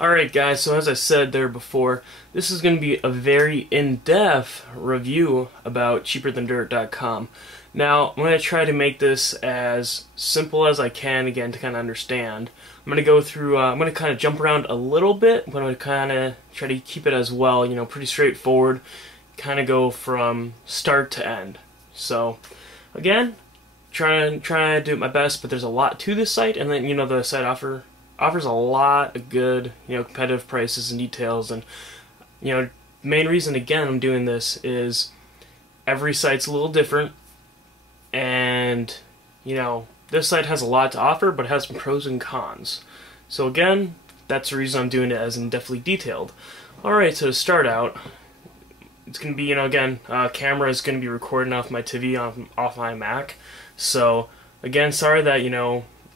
Alright guys, so as I said there before, this is going to be a very in-depth review about CHEAPERTHANDIRT.com. Now, I'm going to try to make this as simple as I can, again, to kind of understand. I'm going to go through, I'm going to kind of jump around a little bit. I'm going to kind of try to keep it as well, pretty straightforward, kind of go from start to end. So, again, trying to do my best, but there's a lot to this site, and then, the site offers a lot of good, competitive prices and details, and, main reason, again, I'm doing this is every site's a little different, and, this site has a lot to offer, but it has some pros and cons. So again, that's the reason I'm doing it as in-depthly detailed. Alright, so to start out, it's going to be, again, camera is going to be recording off my TV, off my Mac, so, again, sorry that,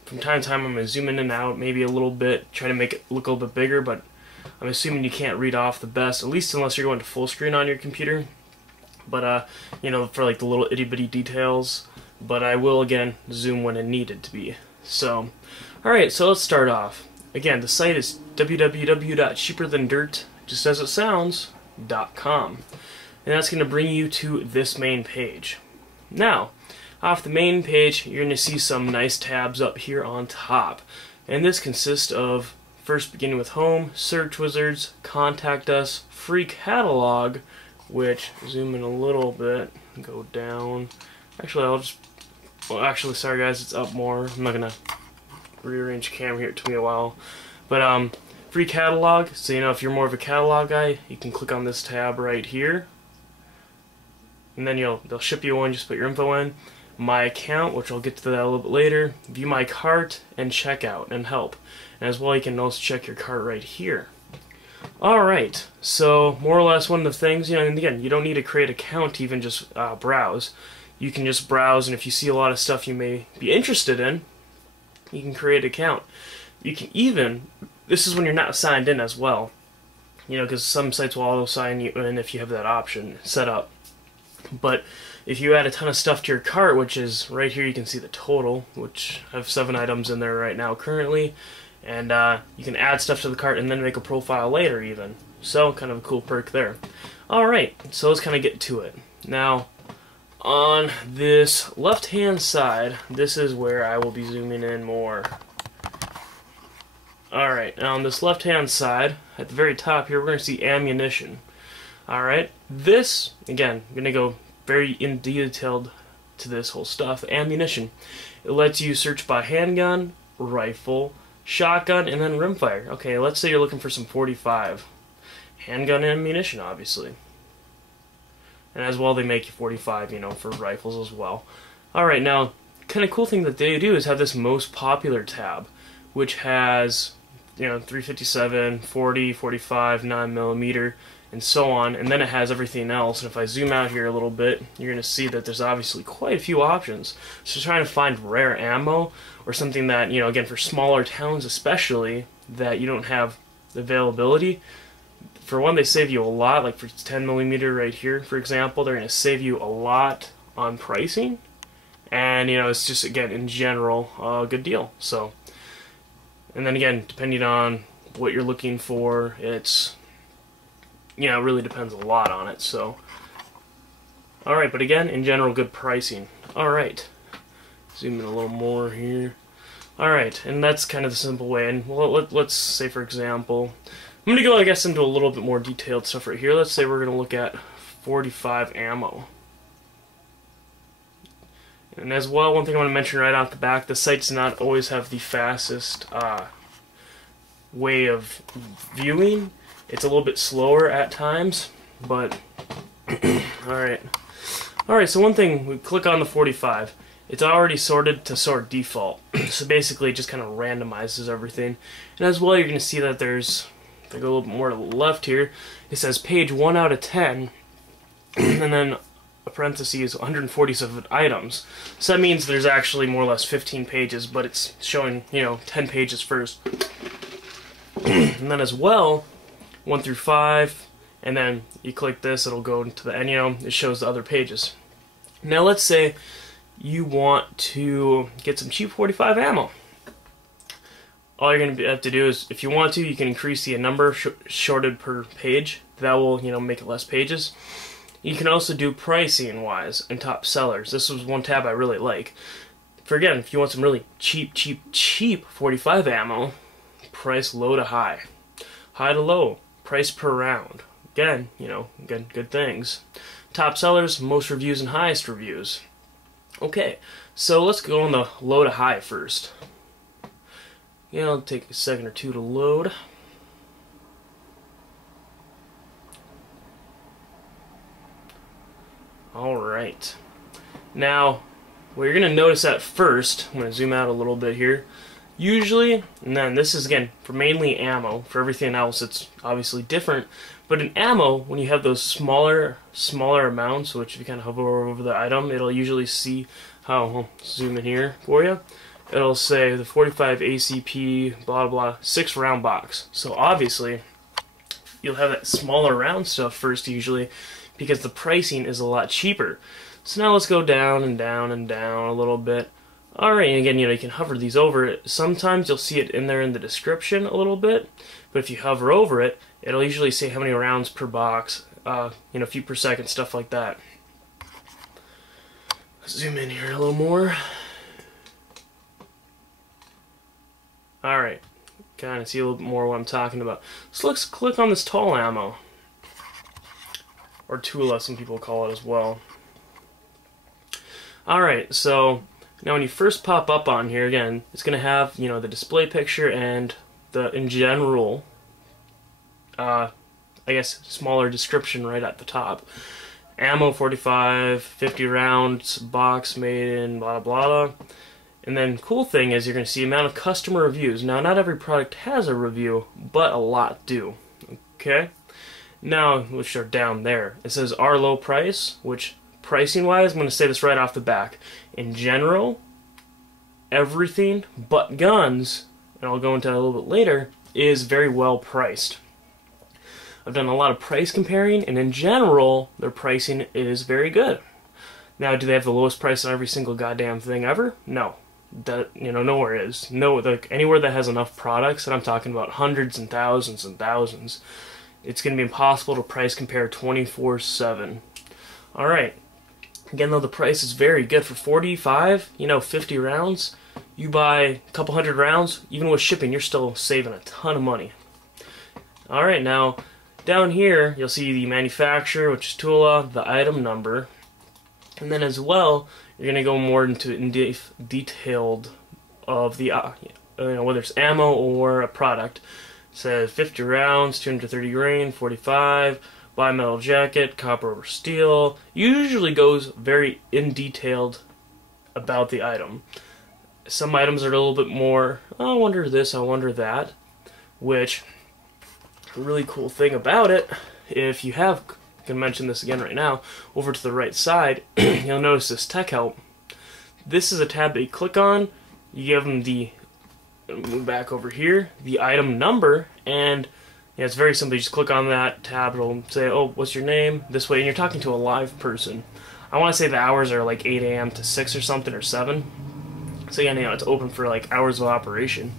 from time to time I'm going to zoom in and out, maybe a little bit, try to make it look a little bit bigger, but I'm assuming you can't read off the best, at least unless you're going to full screen on your computer. But, for like the little itty-bitty details, but I will, again, zoom when it needed to be. So, alright, so let's start off. Again, the site is www.cheaperthandirt, just as it sounds, .com. And that's going to bring you to this main page. Now, off the main page, you're going to see some nice tabs up here on top. And this consists of, first beginning with Home, Search Wizards, Contact Us, Free Catalog, which, zoom in a little bit, go down. Actually, sorry guys, it's up more. I'm not going to rearrange the camera here, it took me a while. But, Free Catalog, so if you're more of a catalog guy, you can click on this tab right here. And then they'll ship you one, just put your info in. My Account, which I'll get to that a little bit later, View My Cart, and Checkout and Help. And as well, you can also check your cart right here. Alright, so more or less one of the things, and again, you don't need to create an account to even just browse. You can just browse, and if you see a lot of stuff you may be interested in, you can create an account. You can even, this is when you're not signed in as well, because some sites will auto sign you in if you have that option set up. But if you add a ton of stuff to your cart, which is right here, you can see the total, which I have 7 items in there right now currently, and you can add stuff to the cart and then make a profile later even. So, kind of a cool perk there. Alright, so let's kind of get to it. Now, on this left-hand side, this is where I will be zooming in more. Alright, now on this left-hand side, at the very top here, we're going to see ammunition. Alright, this, again, I'm going to go very in detailed to this whole stuff. Ammunition. It lets you search by handgun, rifle, shotgun, and then rimfire. Okay, let's say you're looking for some 45. Handgun ammunition, obviously. And as well, they make you 45, for rifles as well. Alright, now, kind of cool thing that they do is have this most popular tab, which has, 357, 40, 45, 9mm, and so on, and then it has everything else. And if I zoom out here a little bit, you're going to see that there's obviously quite a few options. So trying to find rare ammo, or something that, again, for smaller towns especially, that you don't have availability, for one, they save you a lot. Like for 10mm right here, for example, they're going to save you a lot on pricing, and it's just, again, in general, a good deal. So, and then again, depending on what you're looking for, it's, it really depends a lot on it. So, alright, but again, in general, good pricing. Alright, zoom in a little more here. Alright, and that's kind of the simple way. And let's say, for example, I'm going to go, I guess, into a little bit more detailed stuff right here. Let's say we're going to look at 45 ammo. And as well, one thing I want to mention right off the back, the site does not always have the fastest way of viewing. It's a little bit slower at times, but alright. Alright, so one thing, we click on the 45. It's already sorted to sort default. So basically it just kind of randomizes everything. And as well, you're going to see that there's, if I go a little bit more to the left here, it says page 1 out of 10, and then a parentheses 147 items. So that means there's actually more or less 15 pages, but it's showing, 10 pages first. And then as well, 1 through 5, and then you click this, it'll go into the end, it shows the other pages. Now let's say you want to get some cheap 45 ammo. all you're going to have to do is, if you want to, you can increase the number shorted per page. That will, make it less pages. You can also do pricing wise and top sellers. This was one tab I really like. For again, if you want some really cheap 45 ammo, price low to high, high to low, price per round. Again, good things. Top sellers, most reviews and highest reviews. Okay, so let's go on the low to high first. It'll take a second or two to load. Alright. Now, what you're going to notice at first, I'm going to zoom out a little bit here. Usually, and then this is again for mainly ammo. For everything else, it's obviously different. But in ammo, when you have those smaller amounts, which if you kind of hover over the item, it'll usually see how. I'll zoom in here for you. It'll say the 45 ACP, blah blah, 6-round box. So obviously, you'll have that smaller round stuff first usually, because the pricing is a lot cheaper. So now let's go down and down and down a little bit. Alright, and again, you can hover these over it. Sometimes you'll see it in there in the description a little bit, but if you hover over it, it'll usually say how many rounds per box, few per second, stuff like that. Zoom in here a little more. Alright, kind of see a little bit more what I'm talking about. So let's click on this tall ammo, or Tula, some people call it as well. Alright, so now when you first pop up on here, again, it's going to have, the display picture and the, in general, I guess, smaller description right at the top. Ammo 45, 50 rounds, box made in blah blah blah. And then cool thing is you're going to see amount of customer reviews. Now not every product has a review, but a lot do. Okay? Now, which are down there. It says our low price, which pricing wise, I'm going to say this right off the back. In general, everything but guns, and I'll go into that a little bit later, is very well priced. I've done a lot of price comparing, and in general, their pricing is very good. Now, do they have the lowest price on every single goddamn thing ever? No. Nowhere is. No, anywhere that has enough products, and I'm talking about hundreds and thousands, it's going to be impossible to price compare 24/7. Alright. Again, though, the price is very good for 45, 50 rounds. You buy a couple hundred rounds, even with shipping, you're still saving a ton of money. Alright, now, down here, you'll see the manufacturer, which is Tula, the item number, and then as well, you're going to go more into detailed of the, whether it's ammo or a product. It says 50 rounds, 230 grain, 45, bimetal jacket, copper over steel. Usually goes very in detailed about the item. Some items are a little bit more, I wonder this, I wonder that, which, a really cool thing about it, if you have, I can mention this again right now, over to the right side, you'll notice this tech help. This is a tab that you click on, you give them the, move back over here, the item number, and it's very simple. You just click on that tab, it'll say, oh, what's your name, this way, and you're talking to a live person. I want to say the hours are like 8 a.m. to 6 or something, or 7. So yeah, it's open for like hours of operation.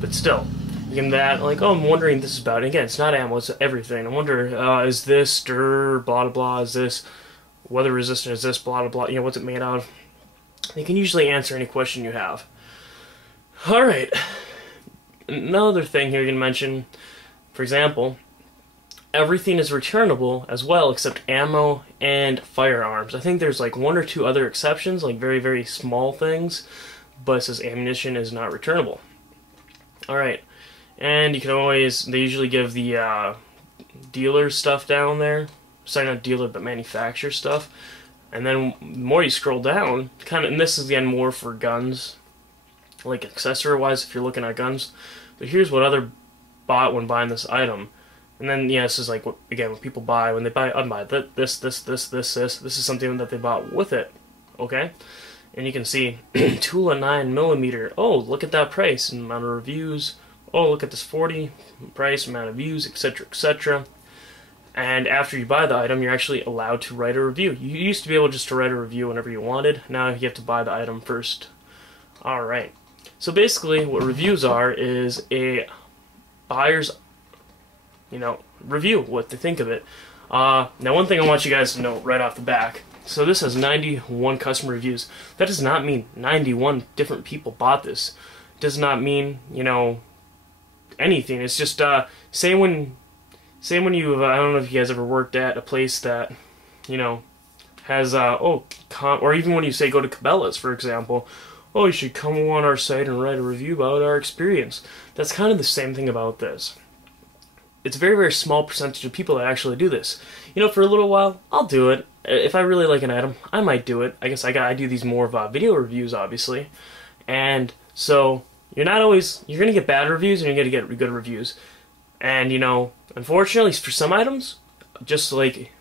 But still, you get that, like, oh, I'm wondering this is about. And again, it's not ammo, it's everything. I wonder, is this stir, blah, blah, blah, is this weather resistant, is this blah, blah, blah, what's it made out of? They can usually answer any question you have. Alright. Another thing here you can mention, for example, everything is returnable as well except ammo and firearms. I think there's like 1 or 2 other exceptions, like very, very small things, but it says ammunition is not returnable. Alright, and you can always, they usually give the dealer stuff down there. Sorry, not dealer, but manufacturer stuff. And then the more you scroll down, and this is again more for guns, like accessory-wise if you're looking at guns. But here's what other bought when buying this item. And then, yeah, this is like, what people buy when they buy, unbuy this is something that they bought with it, okay? And you can see, Tula 9mm, oh, look at that price, and amount of reviews, oh, look at this 40, price, amount of views, etc., etc. And after you buy the item, you're actually allowed to write a review. You used to be able just to write a review whenever you wanted, now you have to buy the item first. Alright, So basically, what reviews are is a buyer's, review, what they think of it. Now, one thing I want you guys to know right off the back. So this has 91 customer reviews. That does not mean 91 different people bought this. It does not mean, anything. It's just say when you I don't know if you guys ever worked at a place that has or even when you say go to Cabela's, for example, oh, you should come on our site and write a review about our experience. That's kind of the same thing about this. It's a very, very small percentage of people that actually do this. For a little while, I'll do it. If I really like an item, I might do it. I guess I do these more of video reviews, obviously. And so you're gonna get bad reviews and you're gonna get good reviews. And unfortunately for some items, just like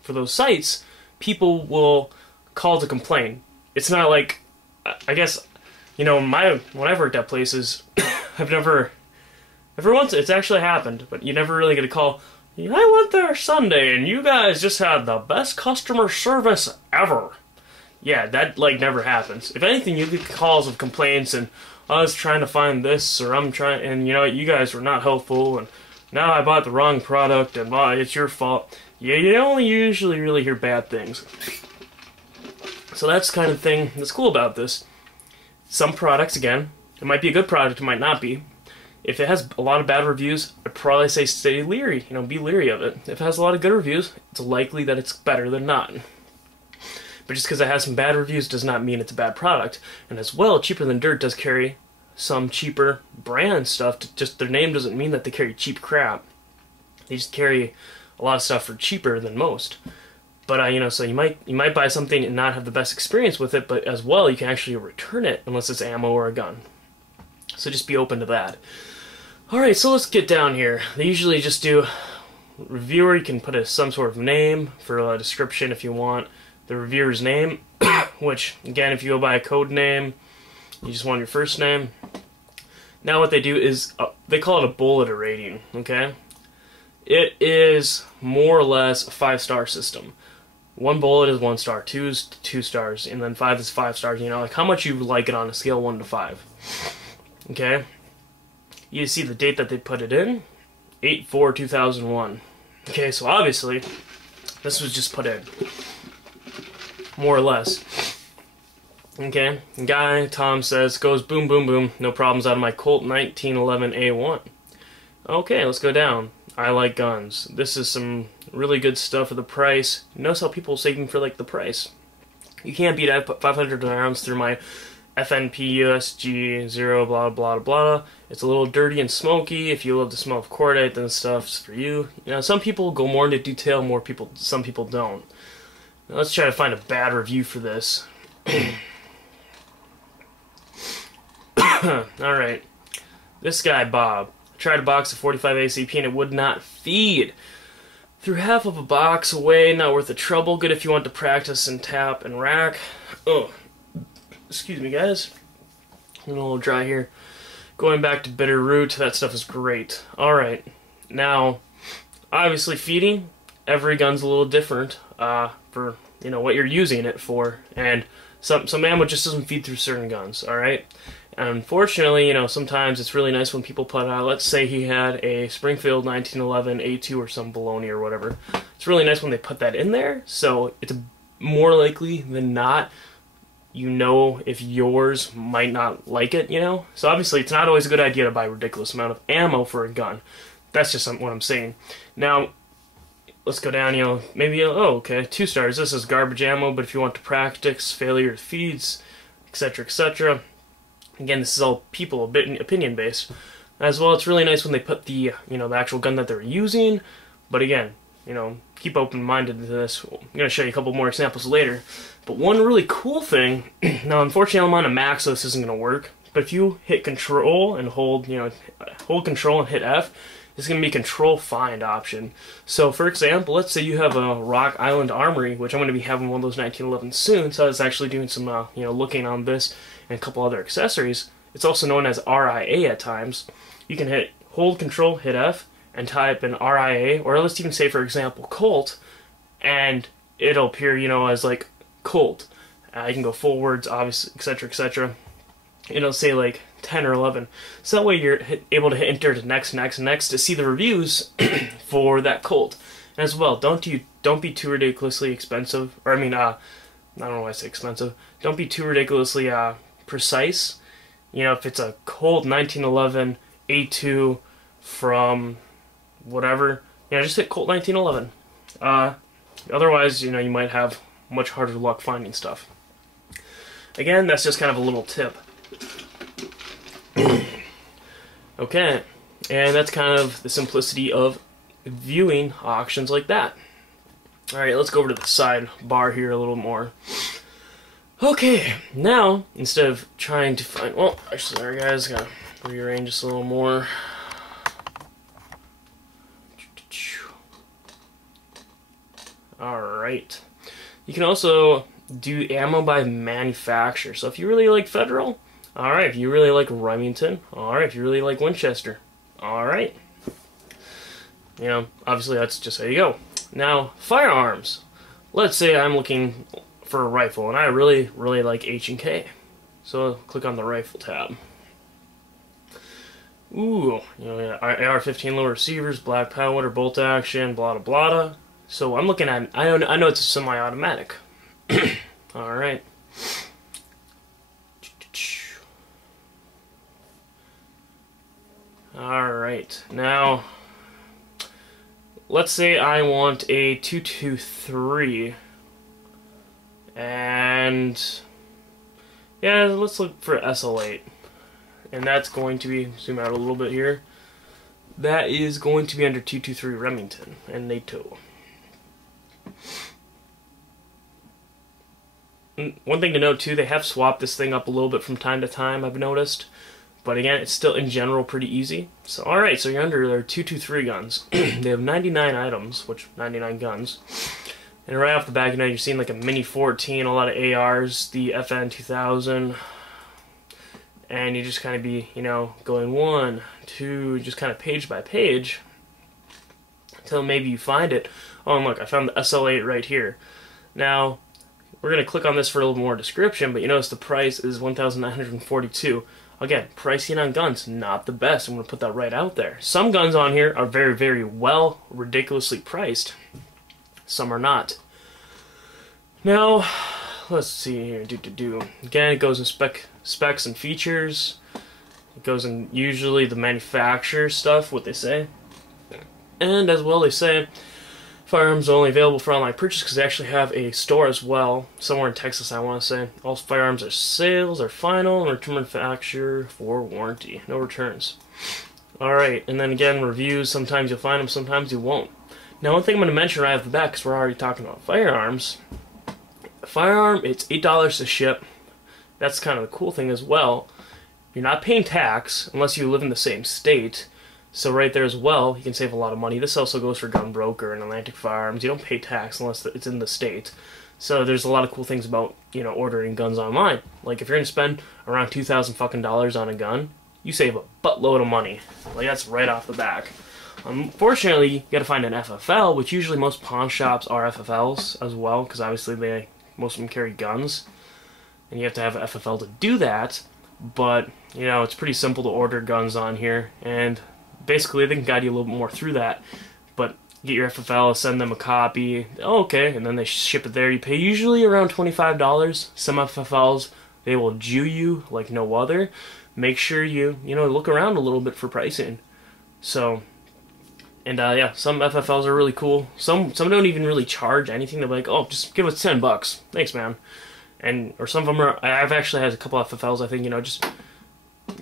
for those sites, people will call to complain. It's not like, I guess, when I've worked at places, every once it's actually happened, but you never really get a call. I went there Sunday and you guys just had the best customer service ever. Yeah, that never happens. If anything, you get calls of complaints and I was trying to find this, or I'm trying, and you guys were not helpful, and now I bought the wrong product, and it's your fault. Yeah, you only usually really hear bad things. So that's the kind of thing that's cool about this. Some products, again, it might be a good product, it might not be. If it has a lot of bad reviews, I'd probably say stay leery, be leery of it. If it has a lot of good reviews, it's likely that it's better than not. But just because it has some bad reviews does not mean it's a bad product. And as well, Cheaper Than Dirt does carry some cheaper brand stuff. Just their name doesn't mean that they carry cheap crap. They just carry a lot of stuff for cheaper than most. But so you might buy something and not have the best experience with it, but as well, you can actually return it unless it's ammo or a gun. So just be open to that. Alright, so let's get down here. They usually just do reviewer. You can put some sort of name for a description if you want. The reviewer's name, which, again, if you go by a code name, you just want your first name. Now what they do is, they call it a bullet rating, okay? It is more or less a 5-star system. 1 bullet is 1 star, 2 is 2 stars, and then 5 is 5 stars. How much you like it on a scale 1 to 5. Okay? You see the date that they put it in? 8/4/2001. Okay, so obviously, this was just put in. More or less. Okay, guy, Tom says, goes boom, boom, boom, no problems out of my Colt 1911A1. Okay, let's go down. I like guns. This is some really good stuff for the price. Notice how people saving for the price. You can't beat 500 rounds through my FNP USG 0 blah blah blah. It's a little dirty and smoky. If you love the smell of cordite, then stuff's for you. Some people go more into detail, some people don't. Now let's try to find a bad review for this. Alright. This guy, Bob. Tried a box of 45 ACP and it would not feed. Threw half of a box away, not worth the trouble. Good if you want to practice and tap and rack. Oh, excuse me, guys. I'm a little dry here. Going back to bitter root, that stuff is great. Alright. Now, obviously feeding, every gun's a little different for what you're using it for, and some ammo just doesn't feed through certain guns. Alright. And unfortunately, sometimes it's really nice when people put out, let's say he had a Springfield 1911 A2 or some baloney or whatever. It's really nice when they put that in there, so it's more likely than not, if yours might not like it, So obviously, it's not always a good idea to buy a ridiculous amount of ammo for a gun. That's just what I'm saying. Now, let's go down, maybe, oh, okay, 2 stars. This is garbage ammo, but if you want to practice, failure feeds, etc., etc. Again, this is all people, a bit opinion-based. As well, it's really nice when they put the, the actual gun that they're using. But again, keep open-minded to this. I'm going to show you a couple more examples later. But one really cool thing, now unfortunately I'm on a Mac, so this isn't going to work. But if you hit Control and hold, hold Control and hit F, it's going to be a Control Find option. So, for example, let's say you have a Rock Island Armory, which I'm going to be having one of those 1911 soon. So I was actually doing some, looking on this and a couple other accessories. It's also known as RIA at times. You can hold Control, hit F, and type in RIA, or let's even say, for example, Colt, and it'll appear, as Colt. You can go forwards, obviously, etc., etc. it'll say like 10 or 11. So that way you're able to hit enter to next to see the reviews for that Colt. And as well, don't be too ridiculously expensive, or I mean, I don't know why I say expensive. Don't be too ridiculously precise. You know, if it's a Colt 1911 A2 from whatever, you know, just hit Colt 1911. Otherwise, you know, you might have much harder luck finding stuff. Again, that's just kind of a little tip. Okay, and that's kind of the simplicity of viewing auctions like that. Alright, let's go over to the sidebar here a little more. Okay, now, instead of trying to find... Well, actually, sorry guys, gotta rearrange this a little more. Alright. You can also do ammo by manufacturer. So if you really like Federal, alright. If you really like Remington, alright. If you really like Winchester, alright. You know, obviously that's just how you go. Now, firearms. Let's say I'm looking for a rifle, and I really like H&K. So click on the rifle tab. Ooh, you know, AR-15 low receivers, black powder, bolt action, blah blah blah. So I'm looking at, I know it's a semi-automatic. Alright. Alright, now, let's say I want a 223, and, yeah, let's look for SL8, and that's going to be, zoom out a little bit here, that is going to be under 223 Remington and NATO. One thing to note too, they have swapped this thing up a little bit from time to time, I've noticed. But again, it's still in general pretty easy. So alright, so you're under their 223 guns. They have 99 items, which 99 guns. And right off the bat, you know, you're seeing like a Mini 14, a lot of ARs, the FN 2000. And you just kind of be, you know, going 1, 2, just kind of page by page. Until maybe you find it. Oh, and look, I found the SL8 right here. Now, we're going to click on this for a little more description, but you notice the price is $1,942. Again, pricing on guns, not the best. I'm going to put that right out there. Some guns on here are very well, ridiculously priced. Some are not. Now, let's see here. Again, it goes in specs and features. It goes in usually the manufacturer stuff, what they say. And as well, they say firearms are only available for online purchase because they actually have a store as well, somewhere in Texas, I want to say. All firearms are sales, are final, and return manufacturer for warranty. No returns. Alright, and then again, reviews, sometimes you'll find them, sometimes you won't. Now, one thing I'm going to mention right off the bat, because we're already talking about firearms. A firearm, it's $8 to ship. That's kind of the cool thing as well. You're not paying tax unless you live in the same state. So right there as well, you can save a lot of money. This also goes for Gunbroker and Atlantic Firearms. You don't pay tax unless it's in the state. So there's a lot of cool things about, you know, ordering guns online. Like if you're gonna spend around $2,000 on a gun, you save a buttload of money. Like that's right off the back. Unfortunately, you gotta find an FFL, which usually most pawn shops are FFLs as well, because obviously most of them carry guns, and you have to have an FFL to do that. But you know, it's pretty simple to order guns on here, and basically they can guide you a little bit more through that. But get your FFL, send them a copy, okay, and then they ship it there. You pay usually around $25. Some FFLs, they will Jew you like no other. Make sure you look around a little bit for pricing. So, and yeah, some FFLs are really cool. Some don't even really charge anything. They're like, oh, just give us $10. Thanks, man. Or some of them are. I've actually had a couple of FFLs. I think, just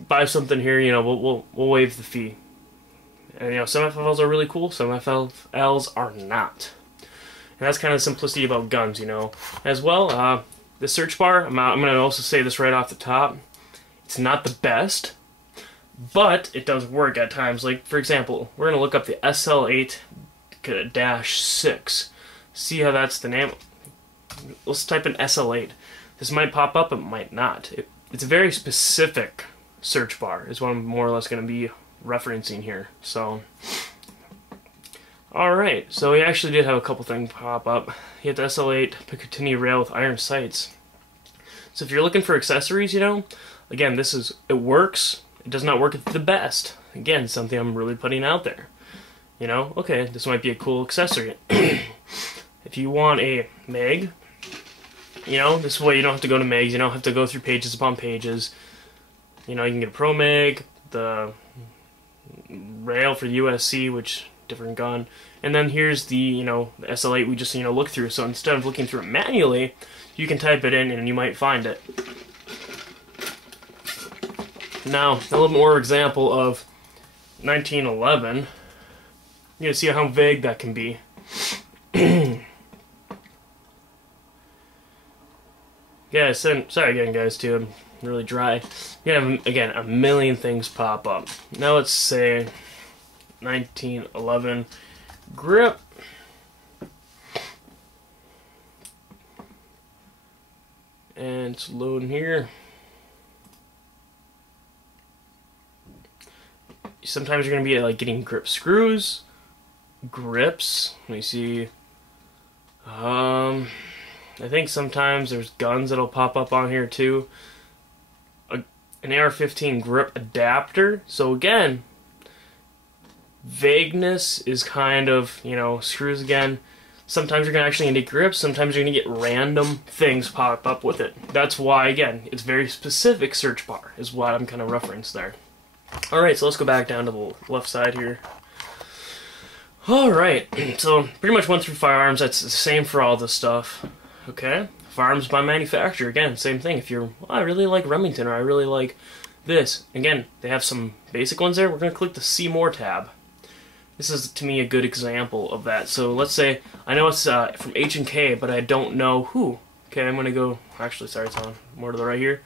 buy something here. We'll waive the fee. And some FFLs are really cool. Some FFLs are not. And that's kind of the simplicity about guns. As well. The search bar. I'm going to also say this right off the top. It's not the best, but it does work at times. Like, for example, we're going to look up the SL8-6. See how that's the name? Let's type in SL8. This might pop up, it might not. It's a very specific search bar, is what I'm more or less going to be referencing here. So, alright, so we actually did have a couple things pop up. You have the SL8 Picatinny rail with iron sights. So if you're looking for accessories, Again, it works. It does not work at the best. Again, something I'm really putting out there. You know, okay, this might be a cool accessory. If you want a mag, you know, this way you don't have to go to mags, you don't have to go through pages upon pages. You know, you can get a Pro Mag, the rail for the USC, which different gun, and then here's the, you know, the SL8 we just, you know, look through. So instead of looking through it manually, you can type it in and you might find it. Now, a little more example of 1911. You can see how vague that can be. Yeah, sorry again, guys, too. I'm really dry. You have, again, a million things pop up. Now let's say 1911 grip. And it's loading here. Sometimes you're going to be like getting grip screws, grips. Let me see. I think sometimes there's guns that'll pop up on here too. An AR-15 grip adapter. So again, vagueness is kind of, you know, screws again. Sometimes you're actually going to get grips, sometimes you're going to get random things pop up with it. That's why, again, it's very specific search bar, is what I'm kind of referenced there. Alright, so let's go back down to the left side here. Alright, so pretty much went through firearms. That's the same for all this stuff. Okay, firearms by manufacturer, again, same thing. If you're, oh, I really like Remington, or I really like this. Again, they have some basic ones there. We're going to click the See More tab. This is, to me, a good example of that. So let's say, I know it's from H&K, but I don't know who. Okay, I'm going to go, actually, sorry, it's on more to the right here.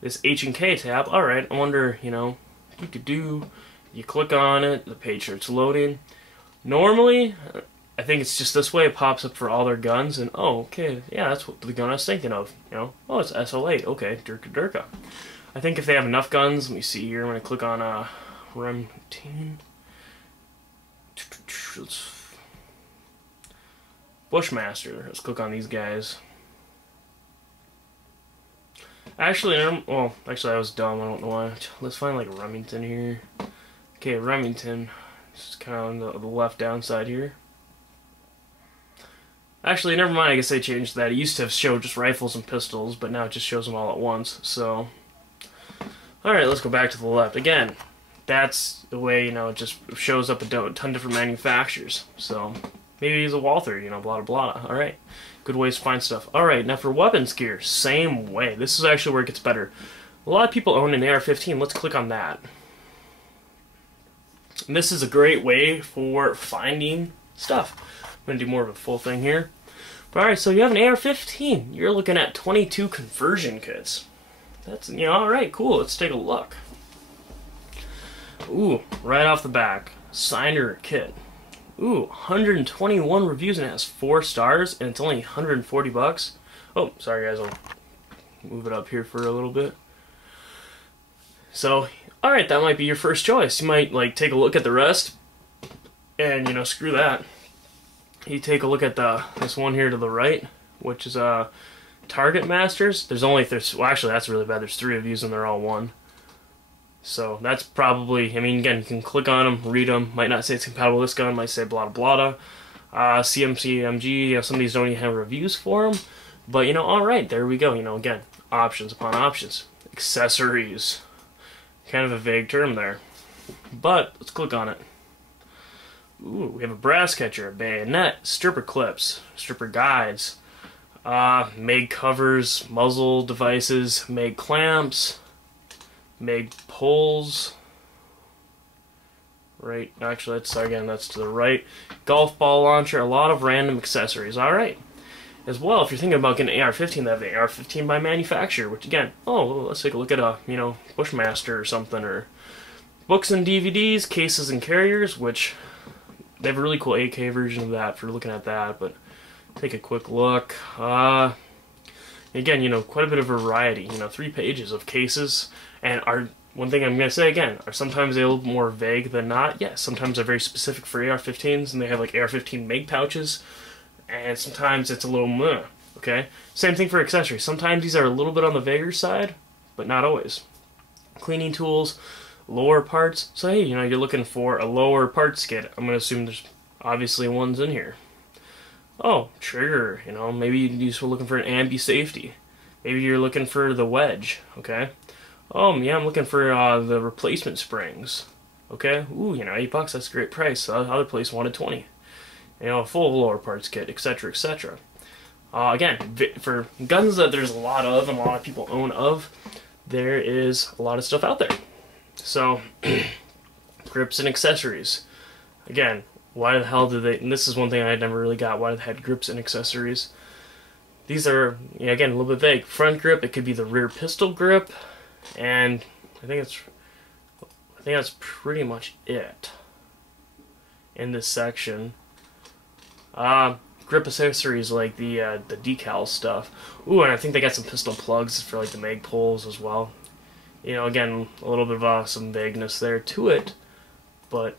This H&K tab, alright, I wonder, you know, you click on it, the page starts loading. Normally, I think it's just this way, it pops up for all their guns, and oh, okay, yeah, that's what the gun I was thinking of, you know, oh, it's SL8, okay, Durka Durka. I think if they have enough guns, let me see here, I'm going to click on Remington. Bushmaster, let's click on these guys. Actually, well, actually I was dumb, I don't know why. Let's find like Remington here. Okay, Remington. This is kind of on the left down side here. Actually, never mind, I guess they changed that. It used to show just rifles and pistols, but now it just shows them all at once, so. Alright, let's go back to the left. Again, that's the way, you know, it just shows up a ton of different manufacturers. So, maybe he's a Walther, you know, blah, blah, blah. Alright, good ways to find stuff. Alright, now for weapons gear, same way. This is actually where it gets better. A lot of people own an AR-15. Let's click on that. And this is a great way for finding stuff. I'm going to do more of a full thing here. But alright, so you have an AR-15. You're looking at 22 conversion kits. That's, you know, alright, cool. Let's take a look. Ooh, right off the back, Signer kit. Ooh, 121 reviews and it has 4 stars and it's only 140 bucks. Oh, sorry guys, I'll move it up here for a little bit. So, alright, that might be your first choice. You might, like, take a look at the rest and, you know, screw that. You take a look at this one here to the right, which is Target Masters. Well, actually, that's really bad. There's 3 reviews and they're all 1. So that's probably, I mean, again, you can click on them, read them. Might not say it's compatible with this gun, might say blah blah blah. CMC, you know, some of these don't even have reviews for them. But, you know, alright, there we go. You know, again, options upon options. Accessories. Kind of a vague term there. But, let's click on it. Ooh, we have a brass catcher, a bayonet, stripper clips, stripper guides, mag covers, muzzle devices, mag clamps, mag poles. Right, actually, that's to the right. Golf ball launcher, a lot of random accessories. Alright. As well, if you're thinking about getting an AR-15, they have the AR-15 by manufacturer, which again, oh, let's take a look at a, you know, Bushmaster or something, or books and DVDs, cases and carriers, which they have a really cool AK version of that for looking at that, but take a quick look. Again, you know, quite a bit of variety, you know, 3 pages of cases, and one thing I'm going to say again, are sometimes they a little more vague than not. Yes, sometimes they're very specific for AR-15s, and they have like AR-15 mag pouches, and sometimes it's a little meh, okay? Same thing for accessories. Sometimes these are a little bit on the vaguer side, but not always. cleaning tools, lower parts. So hey, you know, you're looking for a lower parts kit. I'm gonna assume there's obviously ones in here. Oh, trigger, you know, maybe you're just looking for an ambi safety. Maybe you're looking for the wedge, okay? Oh, yeah, I'm looking for the replacement springs, okay? Ooh, you know, $8, that's a great price. The other place wanted 20. You know, a full lower parts kit, etc., etc. Again, for guns that there's a lot of and a lot of people own of, there is a lot of stuff out there. So, grips and accessories. Again, why the hell do they, and this is one thing I never really got, why they had grips and accessories. These are, yeah, again, a little bit vague. Front grip, it could be the rear pistol grip, and I think that's pretty much it in this section. Grip accessories like the decal stuff. Ooh, and I think they got some pistol plugs for like the mag poles as well. You know, again, a little bit of some vagueness there to it, but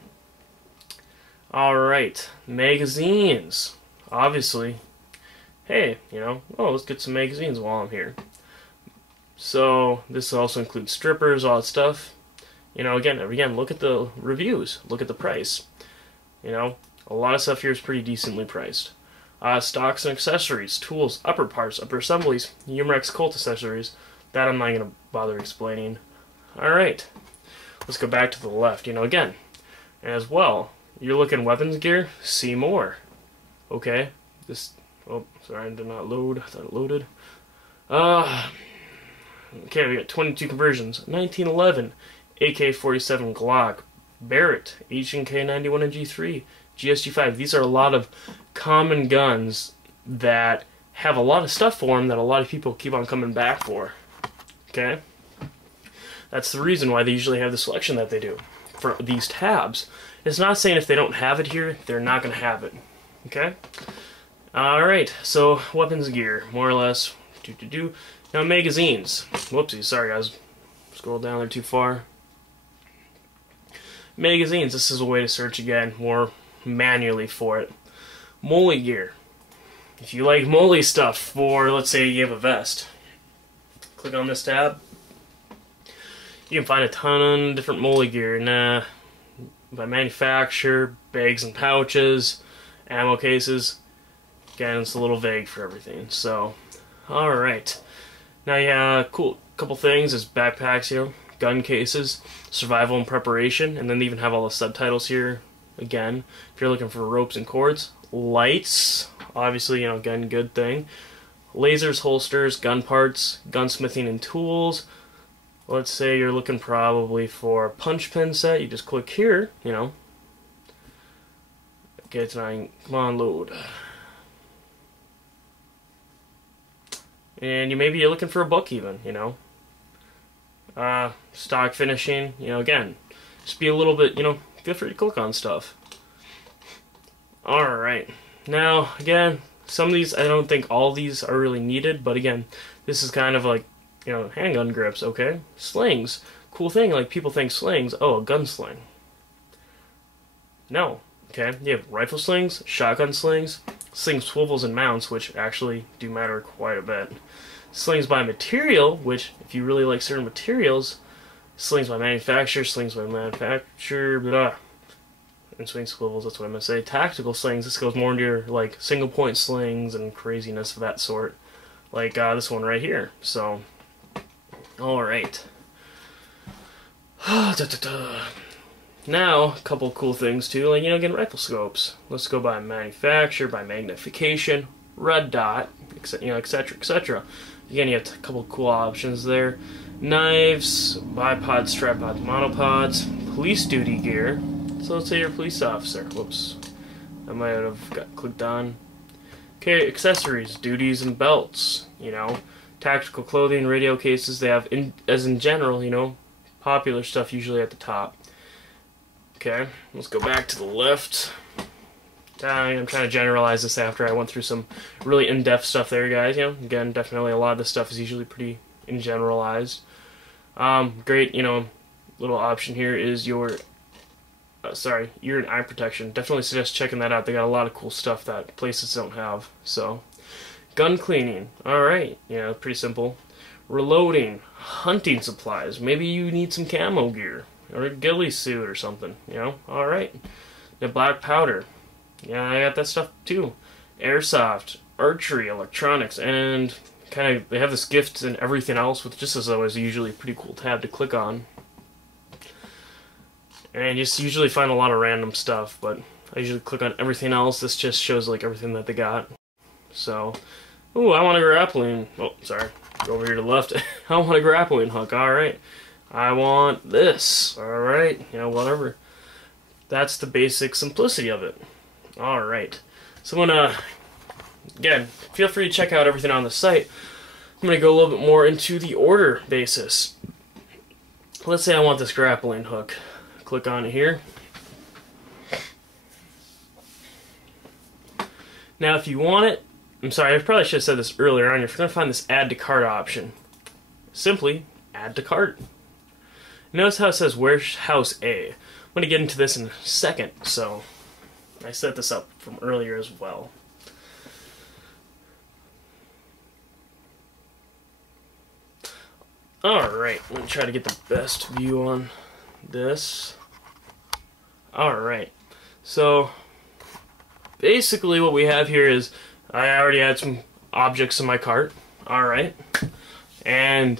alright, magazines. Obviously, hey, you know, oh, let's get some magazines while I'm here. So, this also includes strippers, all that stuff. You know, again, look at the reviews, look at the price. You know, a lot of stuff here is pretty decently priced. Stocks and accessories, tools, upper parts, upper assemblies, Umarex Colt accessories. That I'm not going to bother explaining. Alright, let's go back to the left. You know, again, as well, you're looking weapons gear, see more. Okay, this, oh, sorry, I did not load, I thought it loaded. Okay, we got 22 conversions, 1911, AK-47 Glock, Barrett, H&K 91 and G3, GSG5. These are a lot of common guns that have a lot of stuff for them that a lot of people keep on coming back for. Okay? That's the reason why they usually have the selection that they do for these tabs. It's not saying if they don't have it here, they're not going to have it. Okay? Alright, so weapons gear, more or less. Now magazines. Whoopsie, sorry guys. Scroll down there too far. Magazines, this is a way to search again, more manually for it. Molly gear. If you like molly stuff for, let's say you have a vest, click on this tab. You can find a ton of different molly gear by manufacturer, bags and pouches, ammo cases. Again, it's a little vague for everything. So, alright. Now, yeah, cool. Couple things is backpacks, you know, gun cases, survival and preparation, and then they even have all the subtitles here. Again, if you're looking for ropes and cords, lights, obviously, you know, gun good thing. Lasers, holsters, gun parts, gunsmithing and tools. Let's say you're looking probably for a punch pin set. You just click here, you know. Okay, it's not, come on, load. And maybe you're looking for a book even, you know. Stock finishing, you know, again, just be a little bit, you know, feel free to click on stuff. Alright, now, again, some of these, I don't think all these are really needed, but again, this is kind of like, you know, handgun grips, okay? Slings, cool thing, like people think slings, oh, a gunsling. No, okay, you have rifle slings, shotgun slings, sling swivels and mounts, which actually do matter quite a bit. Slings by material, which, if you really like certain materials, slings by manufacturer, blah. And swing swivels, that's what I'm going to say. Tactical slings, this goes more into your, like, single point slings and craziness of that sort. Like, this one right here. So, alright. Now, a couple cool things too, like, you know, again, rifle scopes. Let's go by manufacturer, by magnification, red dot, you know, etc., etc. Again, you have a couple cool options there. Knives, bipods, strap pods, monopods, police duty gear. So let's say you're a police officer. Whoops. I might have got clicked on. Okay, accessories, duties and belts, you know. Tactical clothing, radio cases, they have, as in general, you know, popular stuff usually at the top. Okay, let's go back to the left. I'm trying to generalize this after I went through some really in-depth stuff there, guys. You know, again, definitely a lot of this stuff is usually pretty in generalized. Great, you know, little option here is your, ear and eye protection. Definitely suggest checking that out. They got a lot of cool stuff that places don't have. So, gun cleaning. All right, yeah, pretty simple. reloading, hunting supplies. Maybe you need some camo gear or a ghillie suit or something, you know? Alright. The black powder. Yeah, I got that stuff too. Airsoft, archery, electronics, and kind of they have this gifts and everything else, which just as always usually a pretty cool tab to click on. And you just usually find a lot of random stuff, but I usually click on everything else. This just shows like everything that they got. So, ooh, I want a grappling. Oh, sorry. Go over here to the left. I want a grappling hook. Alright. I want this. Alright. You know, whatever. That's the basic simplicity of it. Alright. So I'm gonna, again, feel free to check out everything on the site. I'm gonna go a little bit more into the order basis. Let's say I want this grappling hook. Click on it here. Now if you want it, I'm sorry, I probably should have said this earlier on, you're going to find this add to cart option. Simply add to cart. Notice how it says warehouse A. I'm going to get into this in a second, so I set this up from earlier as well. Alright, let me try to get the best view on this. Alright, so basically what we have here is I already had some objects in my cart. Alright, and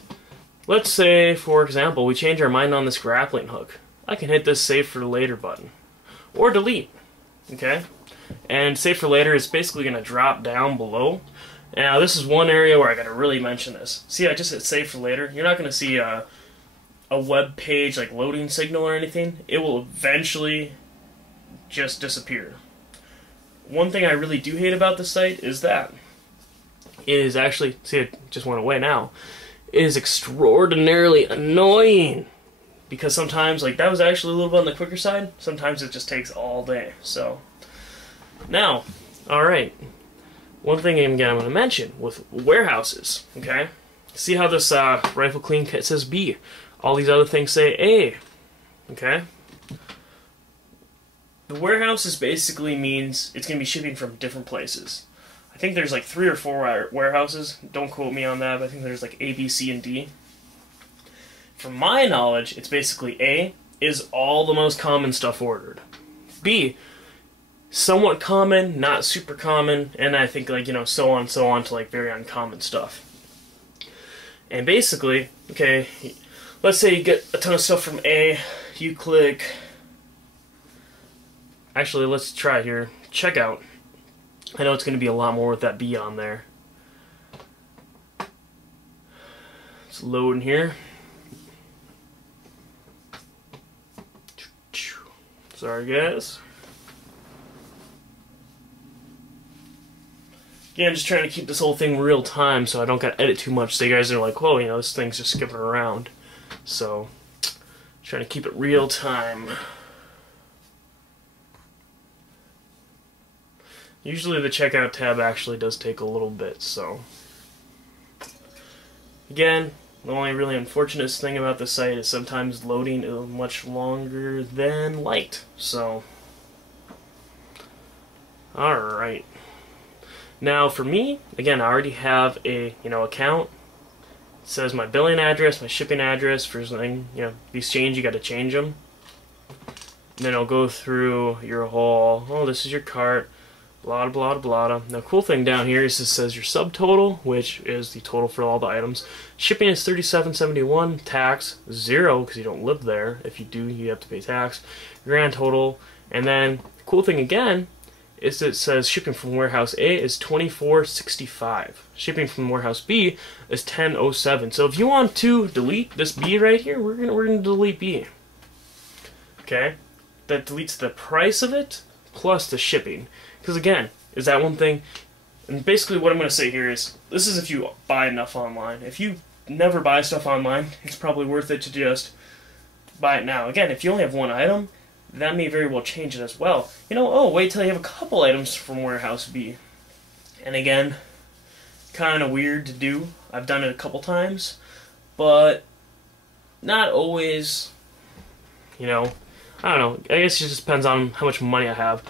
let's say, for example, we change our mind on this grappling hook. I can hit this save for later button, or delete, okay? And save for later is basically going to drop down below. Now this is one area where I got to really mention this. See, I just hit save for later. You're not going to see a web page like loading signal or anything. It will eventually just disappear. One thing I really do hate about this site is that it is actually, see, it just went away now. It is extraordinarily annoying because sometimes, like, that was actually a little bit on the quicker side. Sometimes it just takes all day. So now, alright, one thing again I'm going to mention with warehouses, okay? See how this rifle clean kit says B? All these other things say A, okay? The warehouses basically means it's going to be shipping from different places. I think there's like 3 or 4 warehouses. Don't quote me on that, but I think there's like A, B, C, and D. From my knowledge, it's basically A is all the most common stuff ordered. B, somewhat common, not super common, and I think, like, you know, so on to like very uncommon stuff. And basically, okay, let's say you get a ton of stuff from A, you click, actually let's try here, checkout. I know it's going to be a lot more with that B on there. It's loading here. Sorry guys. Again, just trying to keep this whole thing real time so I don't got to edit too much so you guys are like, whoa, you know, this thing's just skipping around. So, trying to keep it real time. Usually the checkout tab actually does take a little bit, so. Again, the only really unfortunate thing about the site is sometimes loading is much longer than liked, so. Alright. Now for me, again, I already have a, you know, account. It says my billing address, my shipping address, for something, you know, these change, you gotta change them. And then it'll go through your whole, oh, this is your cart, blah, blah, blah, blah. Now, cool thing down here is it says your subtotal, which is the total for all the items. Shipping is $37.71, tax, 0, because you don't live there. If you do, you have to pay tax. Grand total, and then, cool thing again, is it says shipping from warehouse A is $24.65. Shipping from warehouse B is $10.07. So if you want to delete this B right here, we're gonna delete B. Okay, that deletes the price of it plus the shipping. Because again, is that one thing? And basically, what I'm gonna say here is this is if you buy enough online. If you never buy stuff online, it's probably worth it to just buy it now. Again, if you only have one item, that may very well change it as well. You know, oh, wait till you have a couple items from warehouse B. And again, kind of weird to do. I've done it a couple times, but not always, you know, I don't know. I guess it just depends on how much money I have.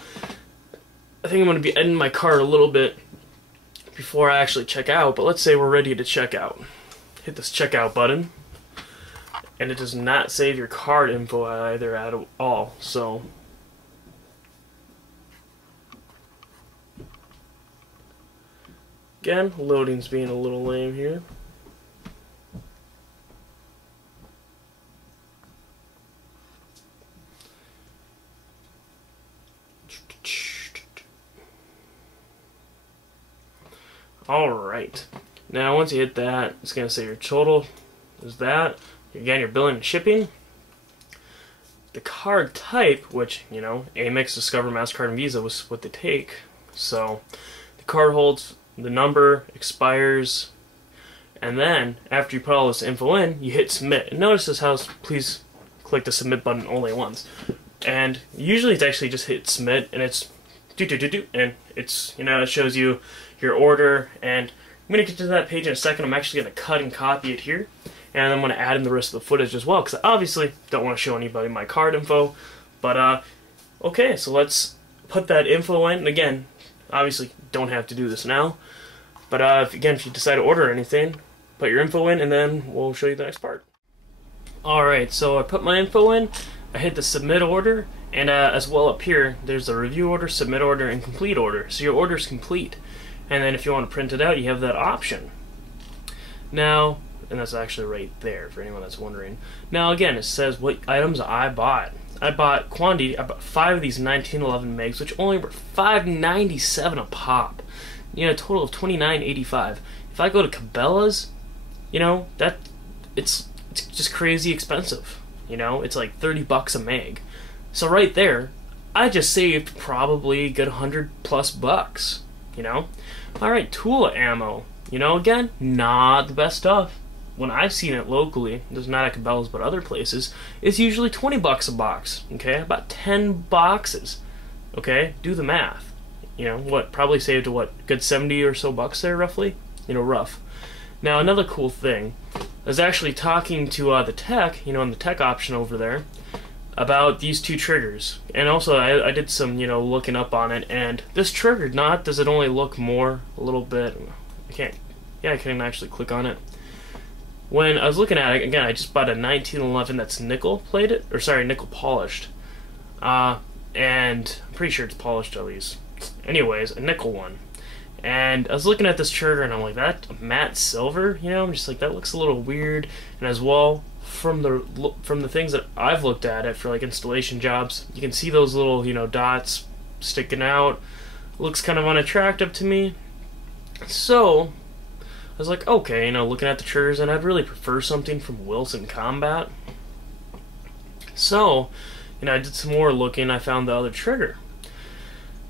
I think I'm going to be ending my cart a little bit before I actually check out, but let's say we're ready to check out. hit this checkout button, and it does not save your card info either at all. So again, loading's being a little lame here. Alright, now once you hit that, it's going to say your total is that. Again, your billing and shipping. The card type, which, you know, Amex, Discover, MasterCard, and Visa was what they take. So the card holds the number, expires, and then after you put all this info in, you hit submit. And notice this house, please click the submit button only once. And usually it's actually just hit submit, and it's and it's, you know, it shows you your order. And I'm going to get to that page in a second. I'm actually going to cut and copy it here, and I'm going to add in the rest of the footage as well, because I obviously don't want to show anybody my card info. But okay, so let's put that info in. And again, obviously don't have to do this now, but if you decide to order anything, put your info in, and then we'll show you the next part. Alright, so I put my info in, I hit the submit order, and as well up here, there's the review order, submit order, and complete order. So your order is complete. And then if you want to print it out, you have that option. Now, and that's actually right there for anyone that's wondering. Now again, it says what items I bought. I bought 5 of these 1911 megs, which only were $5.97 a pop. You know, a total of $29.85. If I go to Cabela's, you know, it's just crazy expensive. You know, it's like 30 bucks a meg. So right there, I just saved probably a good 100+ bucks. You know, all right, Tula ammo. You know, again, not the best stuff. When I've seen it locally, there's not at Cabela's but other places, it's usually 20 bucks a box. Okay, about 10 boxes. Okay, do the math. You know what? Probably saved a good 70 or so bucks there, roughly. You know, rough. Now another cool thing, I was actually talking to the tech, you know, in the tech option over there, about these two triggers. And also I did some, you know, looking up on it, and this trigger, not does it only look more a little bit, I can actually click on it. When I was looking at it, again, I just bought a 1911 that's nickel plated, or sorry, nickel polished, and I'm pretty sure it's polished at least. Anyways, a nickel one. And I was looking at this trigger, and I'm like, that matte silver, you know, I'm just like, that looks a little weird. And as well, from the things that I've looked at it for like installation jobs, you can see those little, you know, dots sticking out. Looks kind of unattractive to me. So I was like, okay, you know, looking at the triggers, and I'd really prefer something from Wilson Combat. So, you know, I did some more looking. I found the other trigger.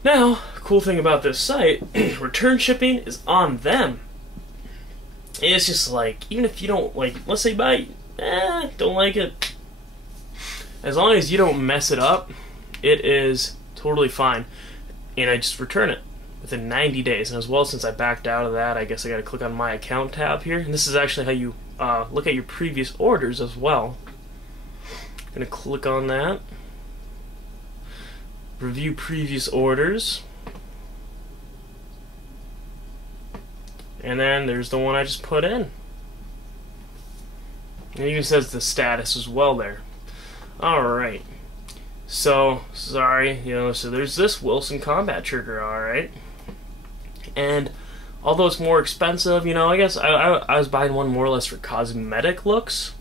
Now, cool thing about this site, return shipping is on them. It's just like, even if you don't like, let's say buy, don't like it, as long as you don't mess it up, it is totally fine. And I just return it within 90 days. And as well, since I backed out of that, I guess I gotta click on my account tab here. And this is actually how you look at your previous orders as well. I'm gonna click on that. Review previous orders. And then there's the one I just put in. And it even says the status as well there. Alright. So, sorry, you know, so there's this Wilson Combat trigger, alright. And although it's more expensive, you know, I guess I was buying one more or less for cosmetic looks.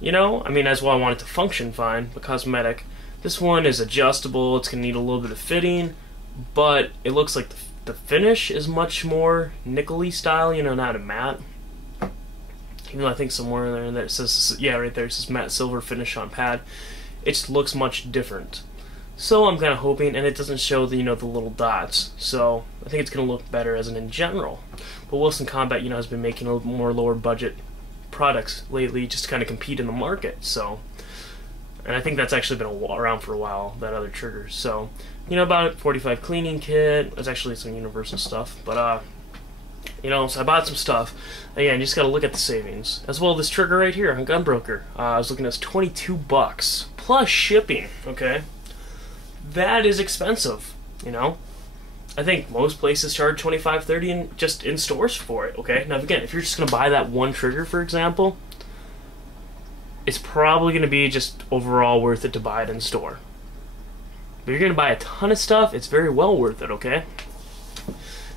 You know, I mean, as well I want it to function fine, but cosmetic. This one is adjustable, it's going to need a little bit of fitting, but it looks like the finish is much more nickel-y style, you know, not a matte. Even though I think somewhere in there it says, yeah, right there, it says matte silver finish on pad. It just looks much different. So I'm kind of hoping, and it doesn't show the, you know, the little dots, so I think it's going to look better as an in general. But Wilson Combat, you know, has been making a little more lower budget products lately just to kind of compete in the market, so. And I think that's actually been around for a while, that other trigger. So, you know, about 45 cleaning kit. There's actually some universal stuff, but you know, so I bought some stuff. Again, you just gotta look at the savings. As well, this trigger right here on Gunbroker, I was looking at 22 bucks plus shipping. Okay, that is expensive. You know, I think most places charge $25, $30 just in stores for it, okay? Now, again, if you're just going to buy that one trigger, for example, it's probably going to be just overall worth it to buy it in store. But you're going to buy a ton of stuff, it's very well worth it, okay?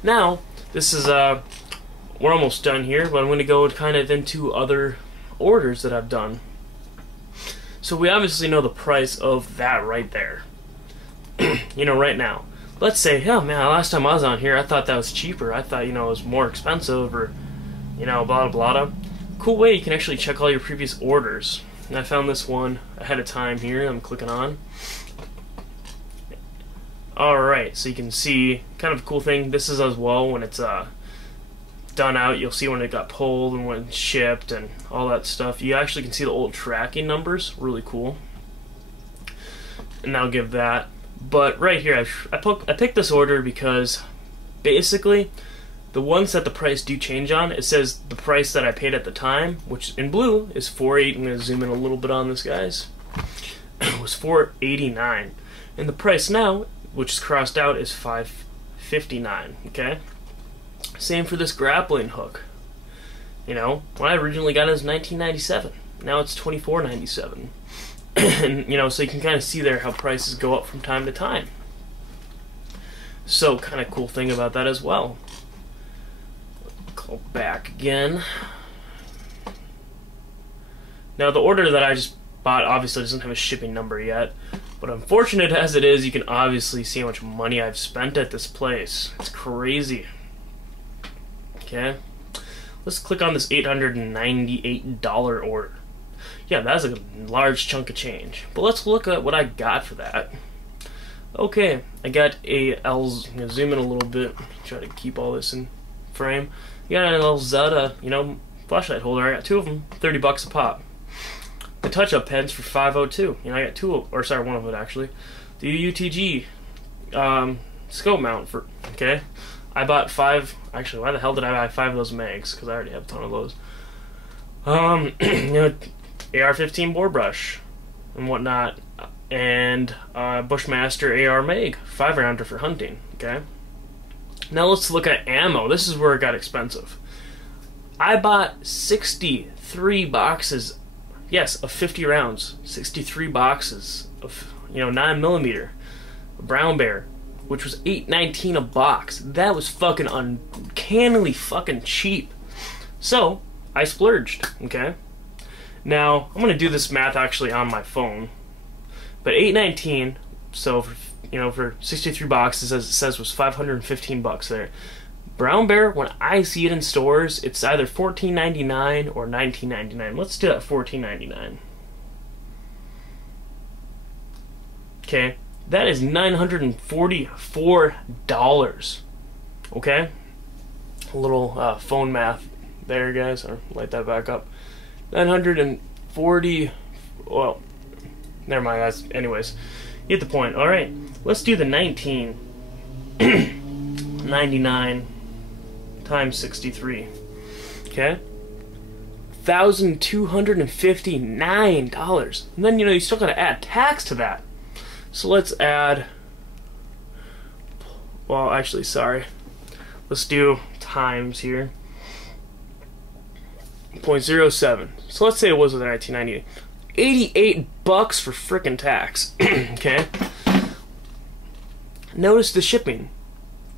Now, this is, we're almost done here, but I'm going to go kind of into other orders that I've done. So we obviously know the price of that right there. You know, right now. Let's say, oh man, last time I was on here, I thought that was cheaper. I thought, you know, it was more expensive or, you know, blah, blah, blah. Cool way you can actually check all your previous orders. And I found this one ahead of time here. I'm clicking on. Alright, so you can see, kind of a cool thing. This is as well when it's done out. You'll see when it got pulled and when it shipped and all that stuff. You actually can see the old tracking numbers. Really cool. And I'll give that. But right here, I picked this order because basically the ones that the price do change on, it says the price that I paid at the time, which in blue is $4.8. I'm going to zoom in a little bit on this, guys. It was $4.89. And the price now, which is crossed out, is $5.59. Okay? Same for this grappling hook. You know, when I originally got it was $19.97. Now it's $24.97. And, you know, so you can kind of see there how prices go up from time to time. So, kind of cool thing about that as well. Go back again. Now, the order that I just bought obviously doesn't have a shipping number yet. But unfortunate as it is, you can obviously see how much money I've spent at this place. It's crazy. Okay. Let's click on this $898 order. Yeah, that's a large chunk of change. But let's look at what I got for that. Okay, I got I'm gonna zoom in a little bit, try to keep all this in frame. You got an LZ, you know, flashlight holder. I got two of them, $30 a pop. The touch-up pens for $5.02. You know, I got one of it actually. The UTG scope mount for, okay. I bought 5. Actually, why the hell did I buy 5 of those mags? Because I already have a ton of those. You know, AR-15 bore brush and whatnot, and Bushmaster AR mag 5-rounder for hunting. Okay. Now let's look at ammo. This is where it got expensive. I bought 63 boxes, yes, of 50 rounds. 63 boxes of, you know, 9mm brown bear, which was $8.19 a box. That was fucking uncannily fucking cheap. So I splurged. Okay. Now, I'm going to do this math actually on my phone. But $8.19, so for, you know, for 63 boxes, as it says, was $515 there. Brown Bear, when I see it in stores, it's either $14.99 or $19.99. Let's do that $14.99. Okay, that is $944. Okay, a little phone math there, guys. Or light that back up. 940. Well, never mind, guys. Anyways, you get the point. All right, let's do the 19.99 times 63. Okay, $1,259. And then, you know, you still gotta add tax to that. So let's add. Well, actually, sorry. Let's do times here. 0.07. So let's say it was with 1998. $88 for frickin' tax. Okay. Notice the shipping.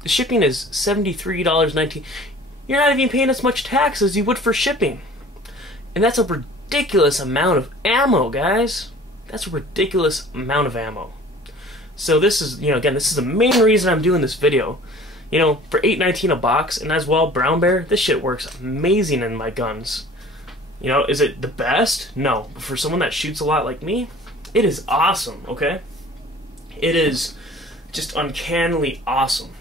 The shipping is $73.19. You're not even paying as much tax as you would for shipping. And that's a ridiculous amount of ammo, guys. That's a ridiculous amount of ammo. So this is, you know, again, this is the main reason I'm doing this video. You know, for $8.19 a box, and as well, Brown Bear, this shit works amazing in my guns. You know, is it the best? No. But for someone that shoots a lot like me, it is awesome, okay? It is just uncannily awesome.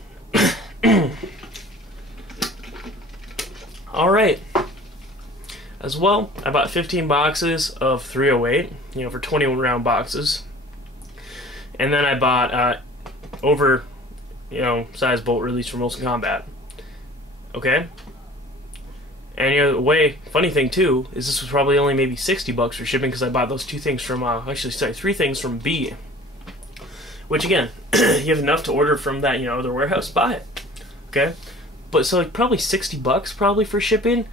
Alright. As well, I bought 15 boxes of 308, you know, for 21 round boxes. And then I bought over, you know, size bolt release from Wilson Combat. Okay? And, you know, the way, funny thing too, is this was probably only maybe $60 for shipping because I bought those 2 things from, actually, sorry, 3 things from B. which again, you have enough to order from that, you know, their warehouse, buy it. Okay? But so like probably $60 probably for shipping.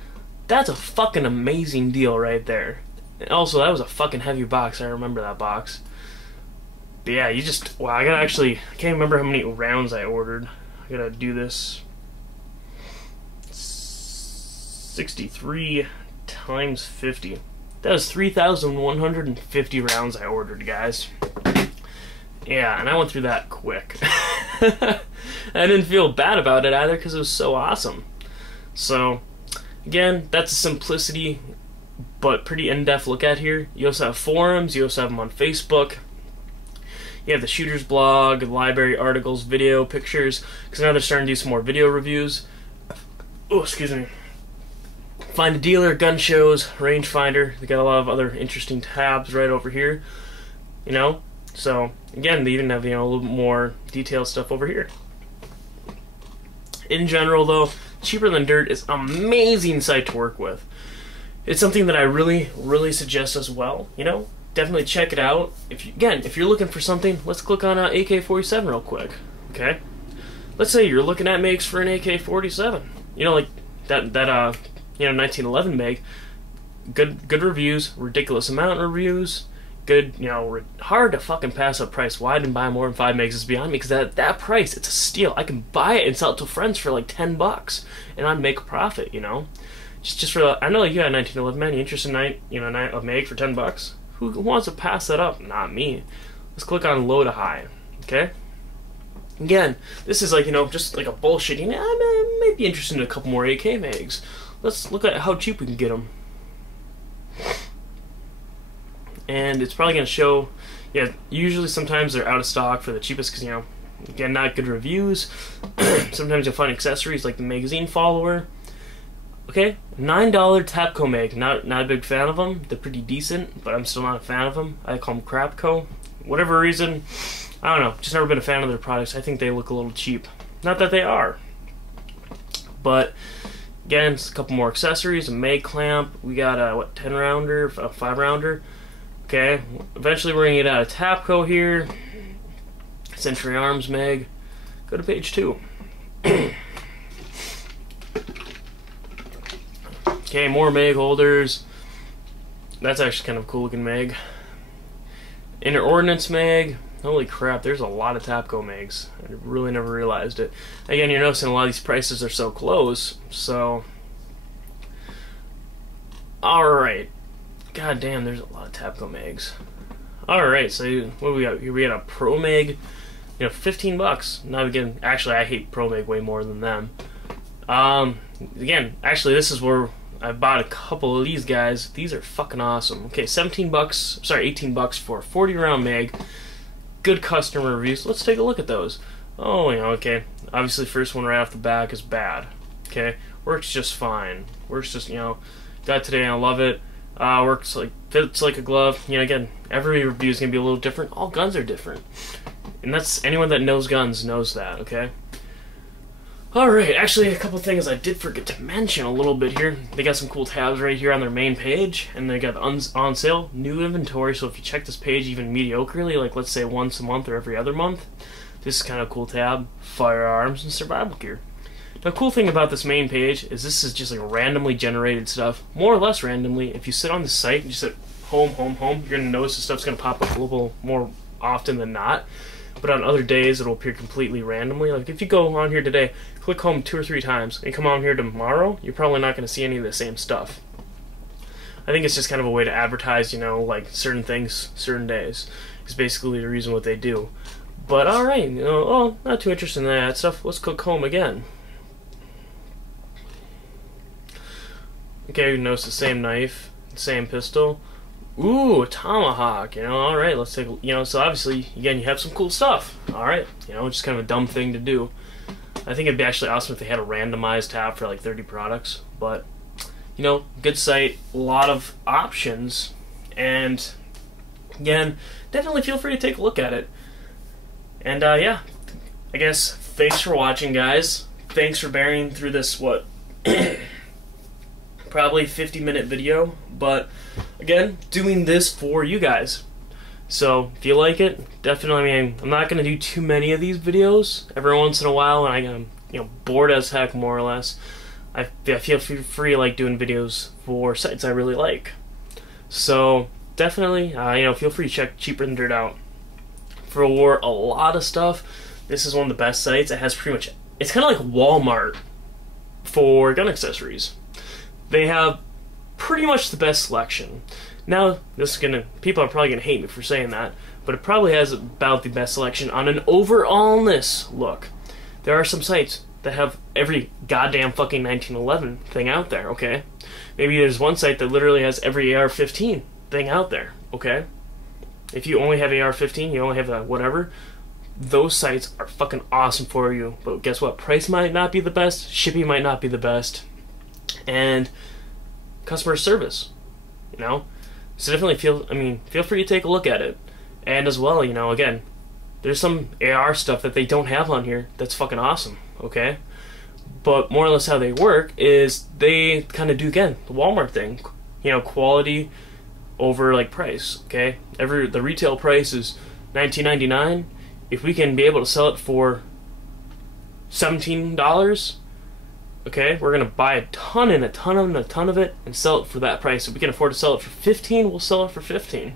That's a fucking amazing deal right there. And also, that was a fucking heavy box. I remember that box. But yeah, you just, wow, I can't remember how many rounds I ordered. I gotta do this. 63 times 50. That was 3,150 rounds I ordered, guys. Yeah, and I went through that quick. I didn't feel bad about it either because it was so awesome. So, again, that's a simplicity but pretty in-depth look at here. You also have forums, you also have them on Facebook. You have the Shooters blog, library articles, video, pictures, because now they're starting to do some more video reviews. Oh, excuse me. Find a dealer, gun shows, rangefinder. They got a lot of other interesting tabs right over here. You know? So, again, they even have, you know, a little bit more detailed stuff over here. In general, though, Cheaper Than Dirt is an amazing site to work with. It's something that I really, really suggest as well, you know? Definitely check it out. If you're looking for something, let's click on AK-47 real quick, okay? Let's say you're looking at makes for an AK-47. You know, like that you know, 1911 mag. Good reviews, ridiculous amount of reviews, good, you know, hard to fucking pass up price. Why I didn't buy more than 5 megs is beyond me, because that price, it's a steal. I can buy it and sell it to friends for like $10, and I'd make a profit, you know? Just for I know you got a 1911 man, you interested in a meg for $10? Who wants to pass that up? Not me. Let's click on low to high, okay? Again, this is like, you know, just like a bullshitting. I might be interested in a couple more AK mags. Let's look at how cheap we can get them. And it's probably going to show, yeah, usually sometimes they're out of stock for the cheapest because, you know, again, not good reviews. Sometimes you'll find accessories like the magazine follower. Okay, $9 Tapco mag. Not a big fan of them. They're pretty decent, but I'm still not a fan of them. I call them Crapco. Whatever reason, I don't know. Just never been a fan of their products. I think they look a little cheap. Not that they are. But, again, it's a couple more accessories. A mag clamp. We got a, 10-rounder, a 5-rounder. Okay, eventually we're going to get out of Tapco here. Century Arms mag. Go to page 2. Okay, more mag holders. That's actually kind of a cool looking mag. Inner Ordnance mag. Holy crap, there's a lot of Tapco mags. I really never realized it. Again, you're noticing a lot of these prices are so close, so... Alright. God damn, there's a lot of Tapco mags. Alright, so what do we got? Here we got a Pro mag, you know, $15. Now again, actually I hate Pro mag way more than them. Again, actually this is where I bought a couple of these guys. These are fucking awesome. Okay, $17, sorry, $18 for a 40 round mag. Good customer reviews. Let's take a look at those. Oh, you know, okay. Obviously, first one right off the back is bad. Okay, works just fine. Works just, you know, got it today and I love it. Works like, fits like a glove. You know, again, every review is gonna be a little different. All guns are different, and that's anyone that knows guns knows that. Okay. Alright, actually a couple things I did forget to mention a little bit here. They got some cool tabs right here on their main page, and they got on sale, new inventory, so if you check this page even mediocrely, like let's say once a month or every other month, this is kind of a cool tab, firearms and survival gear. The cool thing about this main page is this is just like randomly generated stuff, more or less randomly. If you sit on the site and just hit home, home, home, you're going to notice this stuff's going to pop up a little more often than not. But on other days, it'll appear completely randomly. Like if you go on here today, click home 2 or 3 times, and come on here tomorrow, you're probably not going to see any of the same stuff. I think it's just kind of a way to advertise, you know, like certain things, certain days. Is basically the reason what they do. But alright, you know, oh, not too interested in that stuff. Let's click home again. Okay, you notice the same knife, same pistol. Ooh, a tomahawk, you know, alright, let's take, you know, so obviously, again, you have some cool stuff, alright, you know, just kind of a dumb thing to do. I think it'd be actually awesome if they had a randomized tab for like 30 products, but, you know, good site, a lot of options, and, again, definitely feel free to take a look at it. And, yeah, I guess, thanks for watching, guys. Thanks for bearing through this, what, probably 50-minute video, but again, doing this for you guys. So if you like it, definitely. I mean, I'm not gonna do too many of these videos. Every once in a while, when I'm bored as heck, more or less, I feel free like doing videos for sites I really like. So definitely, feel free to check Cheaper Than Dirt out. For a lot of stuff, this is one of the best sites. It has pretty much, it's kind of like Walmart for gun accessories. They have pretty much the best selection. Now, people are probably gonna hate me for saying that, but it probably has about the best selection on an overallness look. There are some sites that have every goddamn fucking 1911 thing out there, okay? Maybe there's one site that literally has every AR-15 thing out there, okay? If you only have AR-15, you only have whatever, those sites are fucking awesome for you. But guess what? Price might not be the best, shipping might not be the best, and customer service, So definitely feel free to take a look at it. And as well, again, there's some AR stuff that they don't have on here that's fucking awesome, okay? But more or less how they work is they kind of do, again, the Walmart thing. Quality over, like, price, okay? The retail price is $19.99. If we can be able to sell it for $17, okay, we're going to buy a ton and a ton and a ton of it and sell it for that price. If we can afford to sell it for $15, we'll sell it for $15.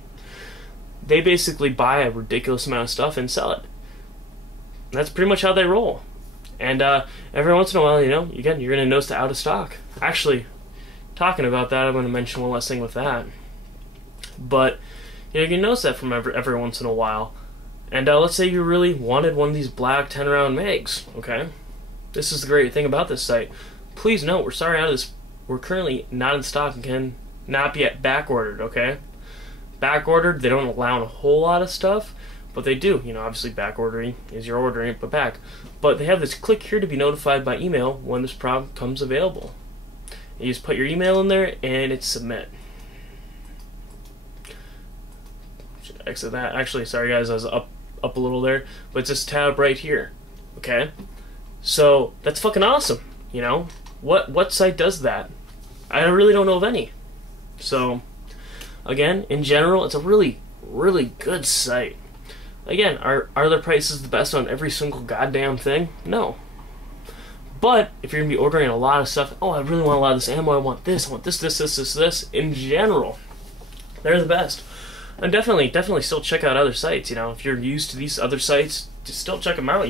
They basically buy a ridiculous amount of stuff and sell it. And that's pretty much how they roll. And every once in a while, again, you're going to notice the out of stock. Actually, talking about that, I'm going to mention one last thing with that. But you can notice that from every once in a while. And let's say you really wanted one of these black 10-round mags, okay? This is the great thing about this site. Please note, we're sorry out of this. We're currently not in stock and can not be back ordered, okay? Back ordered, they don't allow a whole lot of stuff, but they do. Obviously back ordering is you're ordering it, but back. But they have this click here to be notified by email when this product comes available. You just put your email in there and it's submit. Should exit that. Actually, sorry guys, I was up a little there, but it's this tab right here, okay? So that's fucking awesome. What site does that? I really don't know of any. So again, in general, it's a really, really good site. Again, are their prices the best on every single goddamn thing? No. But if you're gonna be ordering a lot of stuff, I really want a lot of this ammo, I want this, this, in general, they're the best. And definitely still check out other sites, if you're used to these other sites, just still check them out,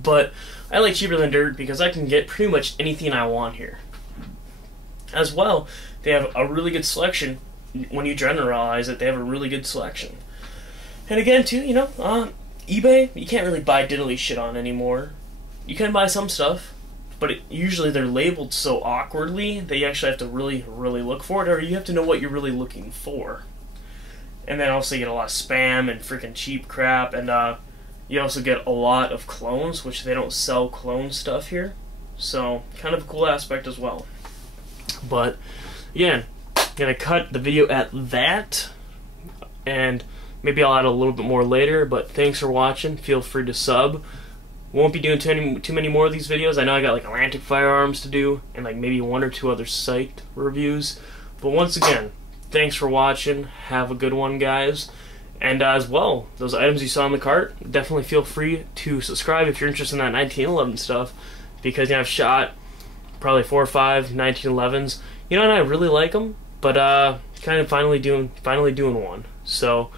But I like Cheaper Than Dirt because I can get pretty much anything I want here. As well, they have a really good selection. When you generalize it, they have a really good selection. And again, too, eBay, you can't really buy diddly shit on anymore. You can buy some stuff, but usually they're labeled so awkwardly that you actually have to really, really look for it, or you have to know what you're really looking for. And then also you get a lot of spam and freaking cheap crap, and you also get a lot of clones, which they don't sell clone stuff here. So, kind of a cool aspect as well. But, again, I'm going to cut the video at that, and maybe I'll add a little bit more later, but thanks for watching. Feel free to sub. Won't be doing too many more of these videos. I know I got like Atlantic Firearms to do, and like maybe one or two other site reviews. But once again, thanks for watching. Have a good one, guys. And as well, those items you saw in the cart, definitely feel free to subscribe if you're interested in that 1911 stuff, because I've shot probably 4 or 5 1911s. And I really like them, but kind of finally doing one. So,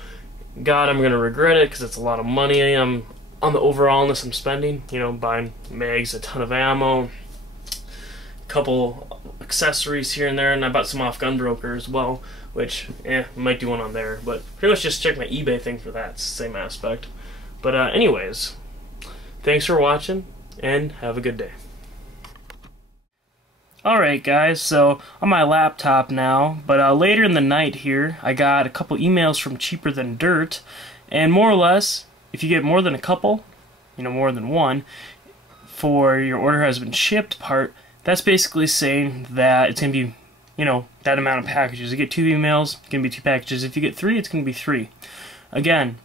God, I'm gonna regret it because it's a lot of money. I'm on the overallness I'm spending. Buying mags, a ton of ammo, a couple accessories here and there, and I bought some off Gunbroker as well, which, might do one on there, but pretty much just check my eBay thing for that. It's the same aspect. But anyways, thanks for watching, and have a good day. Alright guys, so on my laptop now, but later in the night here, I got a couple emails from Cheaper Than Dirt, and more or less, if you get more than a couple, more than one, for your order has been shipped part, that's basically saying that it's going to be, that amount of packages. You get 2 emails, it's going to be 2 packages. If you get 3, it's going to be 3. Again,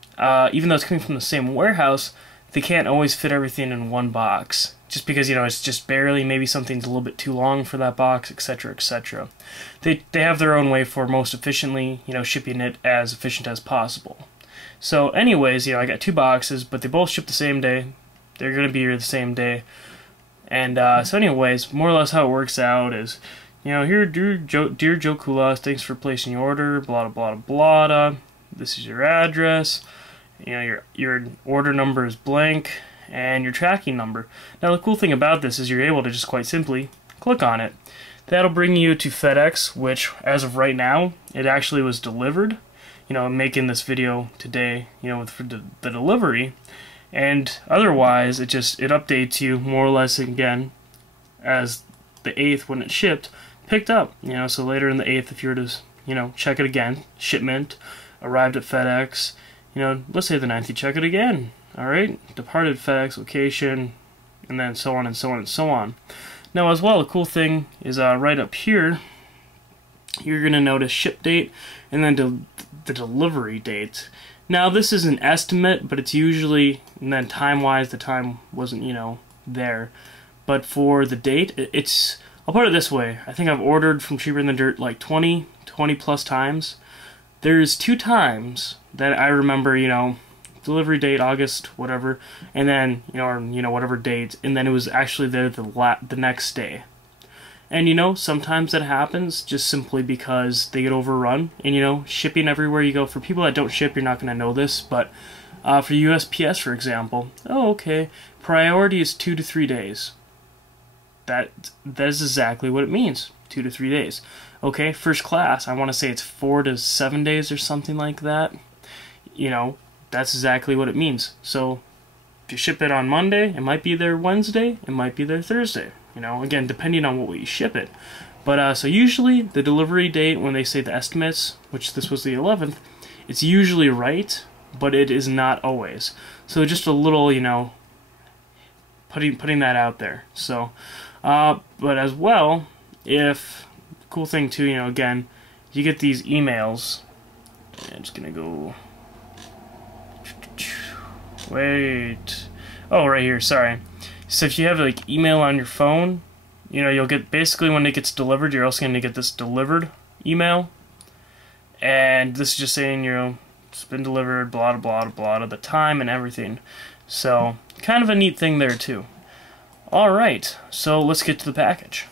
even though it's coming from the same warehouse, they can't always fit everything in one box. just because, you know, it's just barely, maybe something's a little bit too long for that box, etc., etc. They have their own way for most efficiently, you know, shipping it as efficient as possible. So anyways, you know, I got 2 boxes, but they both ship the same day. They're going to be here the same day. And so anyways, more or less how it works out is, you know, here, dear Joe Kulas, thanks for placing your order, blah, blah, blah, blah. This is your address. You know, your order number is blank, and your tracking number. Now, the cool thing about this is you're able to just quite simply click on it. That'll bring you to FedEx, which, as of right now, it actually was delivered. You know, I'm making this video today, you know, for the delivery. And otherwise, it updates you more or less again as the 8th when it shipped, picked up. You know, so later in the 8th, if you were to, you know, check it again, shipment, arrived at FedEx, you know, let's say the 9th, you check it again. Alright, departed FedEx location, and then so on and so on and so on. Now, as well, the cool thing is right up here, you're going to notice ship date and then the delivery date. Now, this is an estimate, but it's usually, and then time-wise, the time wasn't, you know, there. But for the date, I'll put it this way. I think I've ordered from Cheaper Than Dirt like 20 plus times. There's 2 times that I remember, you know, delivery date, August, whatever, and then, you know, or, you know, whatever date, and then it was actually there the next day. And, you know, sometimes that happens just simply because they get overrun. And, you know, shipping everywhere you go, for people that don't ship, you're not going to know this, but for USPS, for example, oh, okay, priority is 2 to 3 days. That is exactly what it means, 2 to 3 days. Okay, first class, I want to say it's 4 to 7 days or something like that. You know, that's exactly what it means. So, if you ship it on Monday, it might be there Wednesday, it might be there Thursday. You know, again, depending on what way you ship it. But, so usually, the delivery date, when they say the estimates, which this was the 11th, it's usually right, but it is not always. So just a little, you know, putting that out there. So, but as well, cool thing too, you know, again, you get these emails. I'm just gonna go, wait, oh, right here, sorry. So if you have like email on your phone, you know, you'll get, basically when it gets delivered, you're also going to get this delivered email. And this is just saying, you know, it's been delivered, blah, blah, blah, blah, the time and everything. So, kind of a neat thing there too. Alright, so let's get to the package.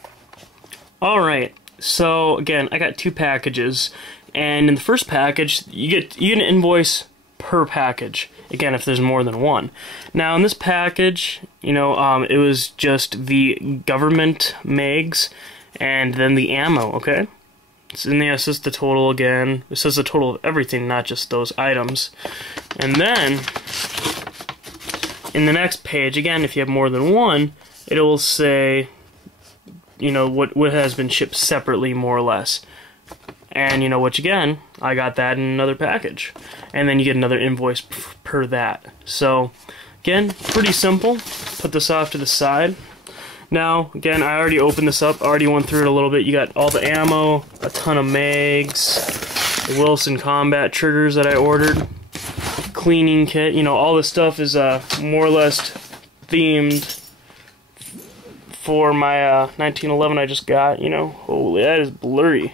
Alright, so again, I got 2 packages. And in the first package, you get an invoice per package. Again, if there's more than one. Now, in this package, you know, it was just the government mags and then the ammo, okay? And it says the total again. It says the total of everything, not just those items. And then, in the next page, again, if you have more than one, it will say, you know, what has been shipped separately, more or less. And, you know, which again, I got that in another package. And then you get another invoice per that. So, again, pretty simple. Put this off to the side. Now, again, I already opened this up, already went through it a little bit. You got all the ammo, a ton of mags, the Wilson Combat triggers that I ordered, cleaning kit. You know, all this stuff is more or less themed for my 1911 I just got. You know, holy, that is blurry.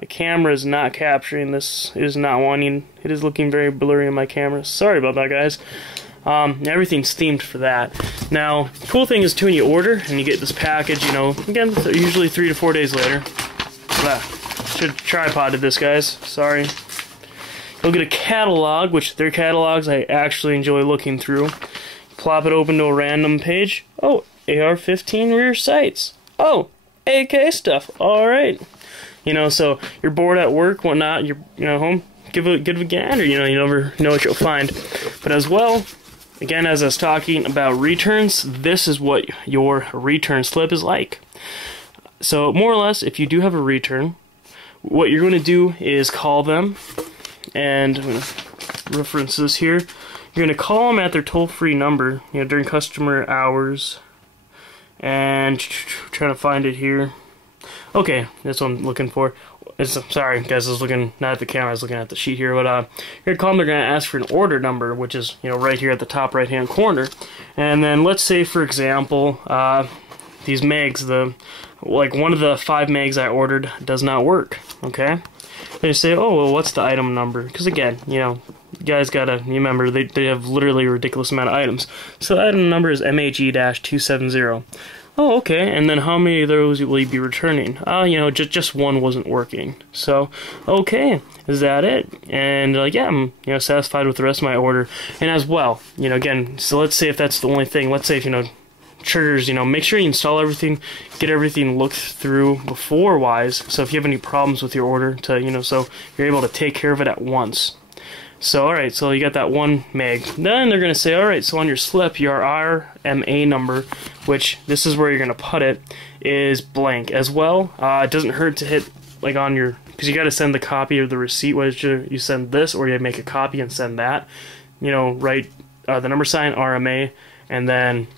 My camera is not capturing this. It is not wanting. It is looking very blurry in my camera. Sorry about that, guys. Everything's themed for that. Now, the cool thing is too, when you order and you get this package, you know, again, usually 3 to 4 days later. Should have tripoded this, guys. Sorry. You'll get a catalog, which their catalogs I actually enjoy looking through. Plop it open to a random page. Oh, AR-15 rear sights. Oh, AK stuff. All right. You know, so you're bored at work, whatnot, you're, you know, home, give a gander, you know, you never know what you'll find. But as well, again, as I was talking about returns, this is what your return slip is like. So, more or less, if you do have a return, what you're going to do is call them, and I'm going to reference this here. You're going to call them at their toll-free number, you know, during customer hours, and trying to find it here. Okay, that's what I'm looking for. sorry guys, I was looking not at the camera, I was looking at the sheet here, but you're gonna call them, they're gonna ask for an order number, which is, you know, right here at the top right hand corner. And then let's say, for example, these mags, like one of the 5 mags I ordered does not work, okay? They say, oh, well, what's the item number? Because again, you know, you guys gotta remember, they have literally a ridiculous amount of items. So the item number is MAG-270. Oh, okay, and then how many of those will you be returning? You know, just one wasn't working. So, okay, is that it? And yeah, I'm, you know, satisfied with the rest of my order. And as well, you know, again, so let's say if that's the only thing, let's say if, you know, triggers, you know, make sure you install everything, get everything looked through before wise, so if you have any problems with your order, to, you know, so you're able to take care of it at once. So, alright, so you got that 1 meg. Then they're going to say, alright, so on your slip, your RMA number, which this is where you're going to put it, is blank as well. It doesn't hurt to hit, like, on your, because you got to send the copy of the receipt, whether you send this or you make a copy and send that. You know, write the number sign, RMA, and then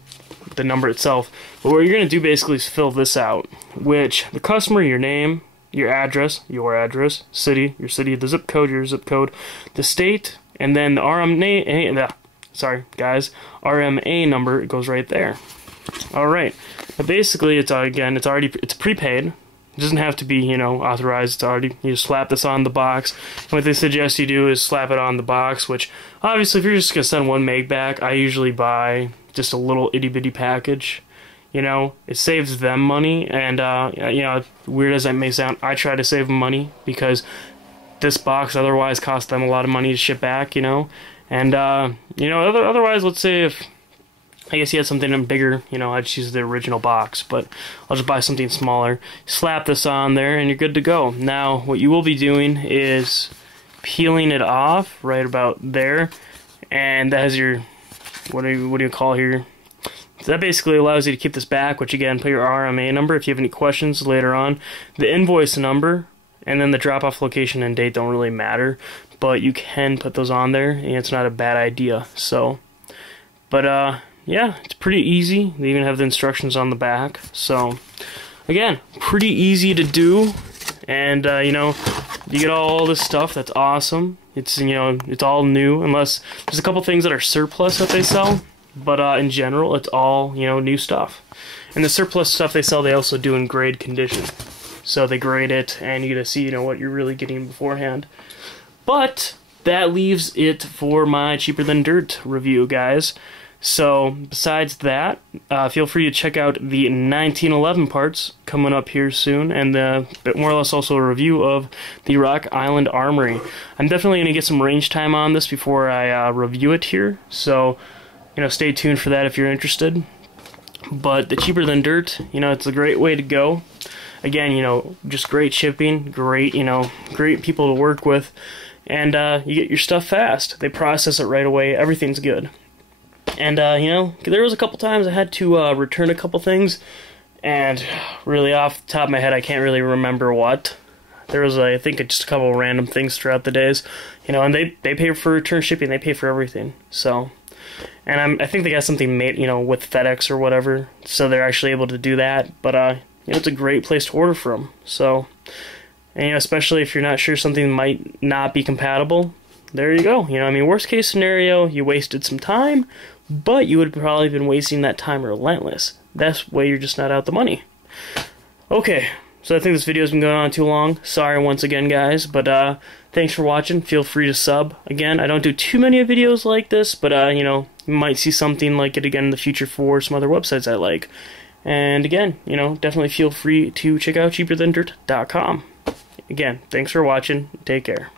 the number itself. But what you're going to do basically is fill this out, which the customer, your name, your address, city, your city, the zip code, your zip code, the state, and then the RMA, sorry guys, RMA number, it goes right there. Alright, but basically it's again, it's prepaid. It doesn't have to be, you know, authorized. It's already, you just slap this on the box. And what they suggest you do is slap it on the box, which obviously if you're just going to send 1 meg back, I usually buy just a little itty bitty package. You know, it saves them money, and you know, weird as that may sound, I try to save them money because this box otherwise costs them a lot of money to ship back, you know. And you know, otherwise, let's say if I guess you had something bigger, you know, I'd just use the original box, but I'll just buy something smaller, slap this on there, and you're good to go. Now, what you will be doing is peeling it off right about there, and that has your, what do you call here? So that basically allows you to keep this back, which again, put your RMA number if you have any questions later on. The invoice number, and then the drop-off location and date don't really matter, but you can put those on there, and it's not a bad idea. So, but yeah, it's pretty easy. They even have the instructions on the back. So, again, pretty easy to do, and you know, you get all this stuff. That's awesome. It's, you know, it's all new, unless there's a couple things that are surplus that they sell. But in general, it's all, you know, new stuff. And the surplus stuff they sell, they also do in grade condition. So they grade it, and you get to see, you know, what you're really getting beforehand. But that leaves it for my Cheaper Than Dirt review, guys. So besides that, feel free to check out the 1911 parts coming up here soon, and more or less also a review of the Rock Island Armory. I'm definitely going to get some range time on this before I review it here. So, you know, stay tuned for that if you're interested. But the Cheaper Than Dirt, you know, it's a great way to go. Again, you know, just great shipping, great, you know, great people to work with, and you get your stuff fast. They process it right away. Everything's good. And you know, there was a couple times I had to return a couple things, and really off the top of my head, I can't really remember what. There was, I think, just a couple random things throughout the days, you know, and they pay for return shipping. They pay for everything. So. And I think they got something made, you know, with FedEx or whatever, so they're actually able to do that. But you know, it's a great place to order from. So, and you know, especially if you're not sure something might not be compatible, there you go. You know, I mean, worst case scenario, you wasted some time, but you would have probably been wasting that time relentless. That's why you're just not out the money. Okay. So I think this video has been going on too long. Sorry once again, guys, but thanks for watching. Feel free to sub. Again, I don't do too many videos like this, but you know, you might see something like it again in the future for some other websites I like. And again, you know, definitely feel free to check out CheaperThanDirt.com. Again, thanks for watching. Take care.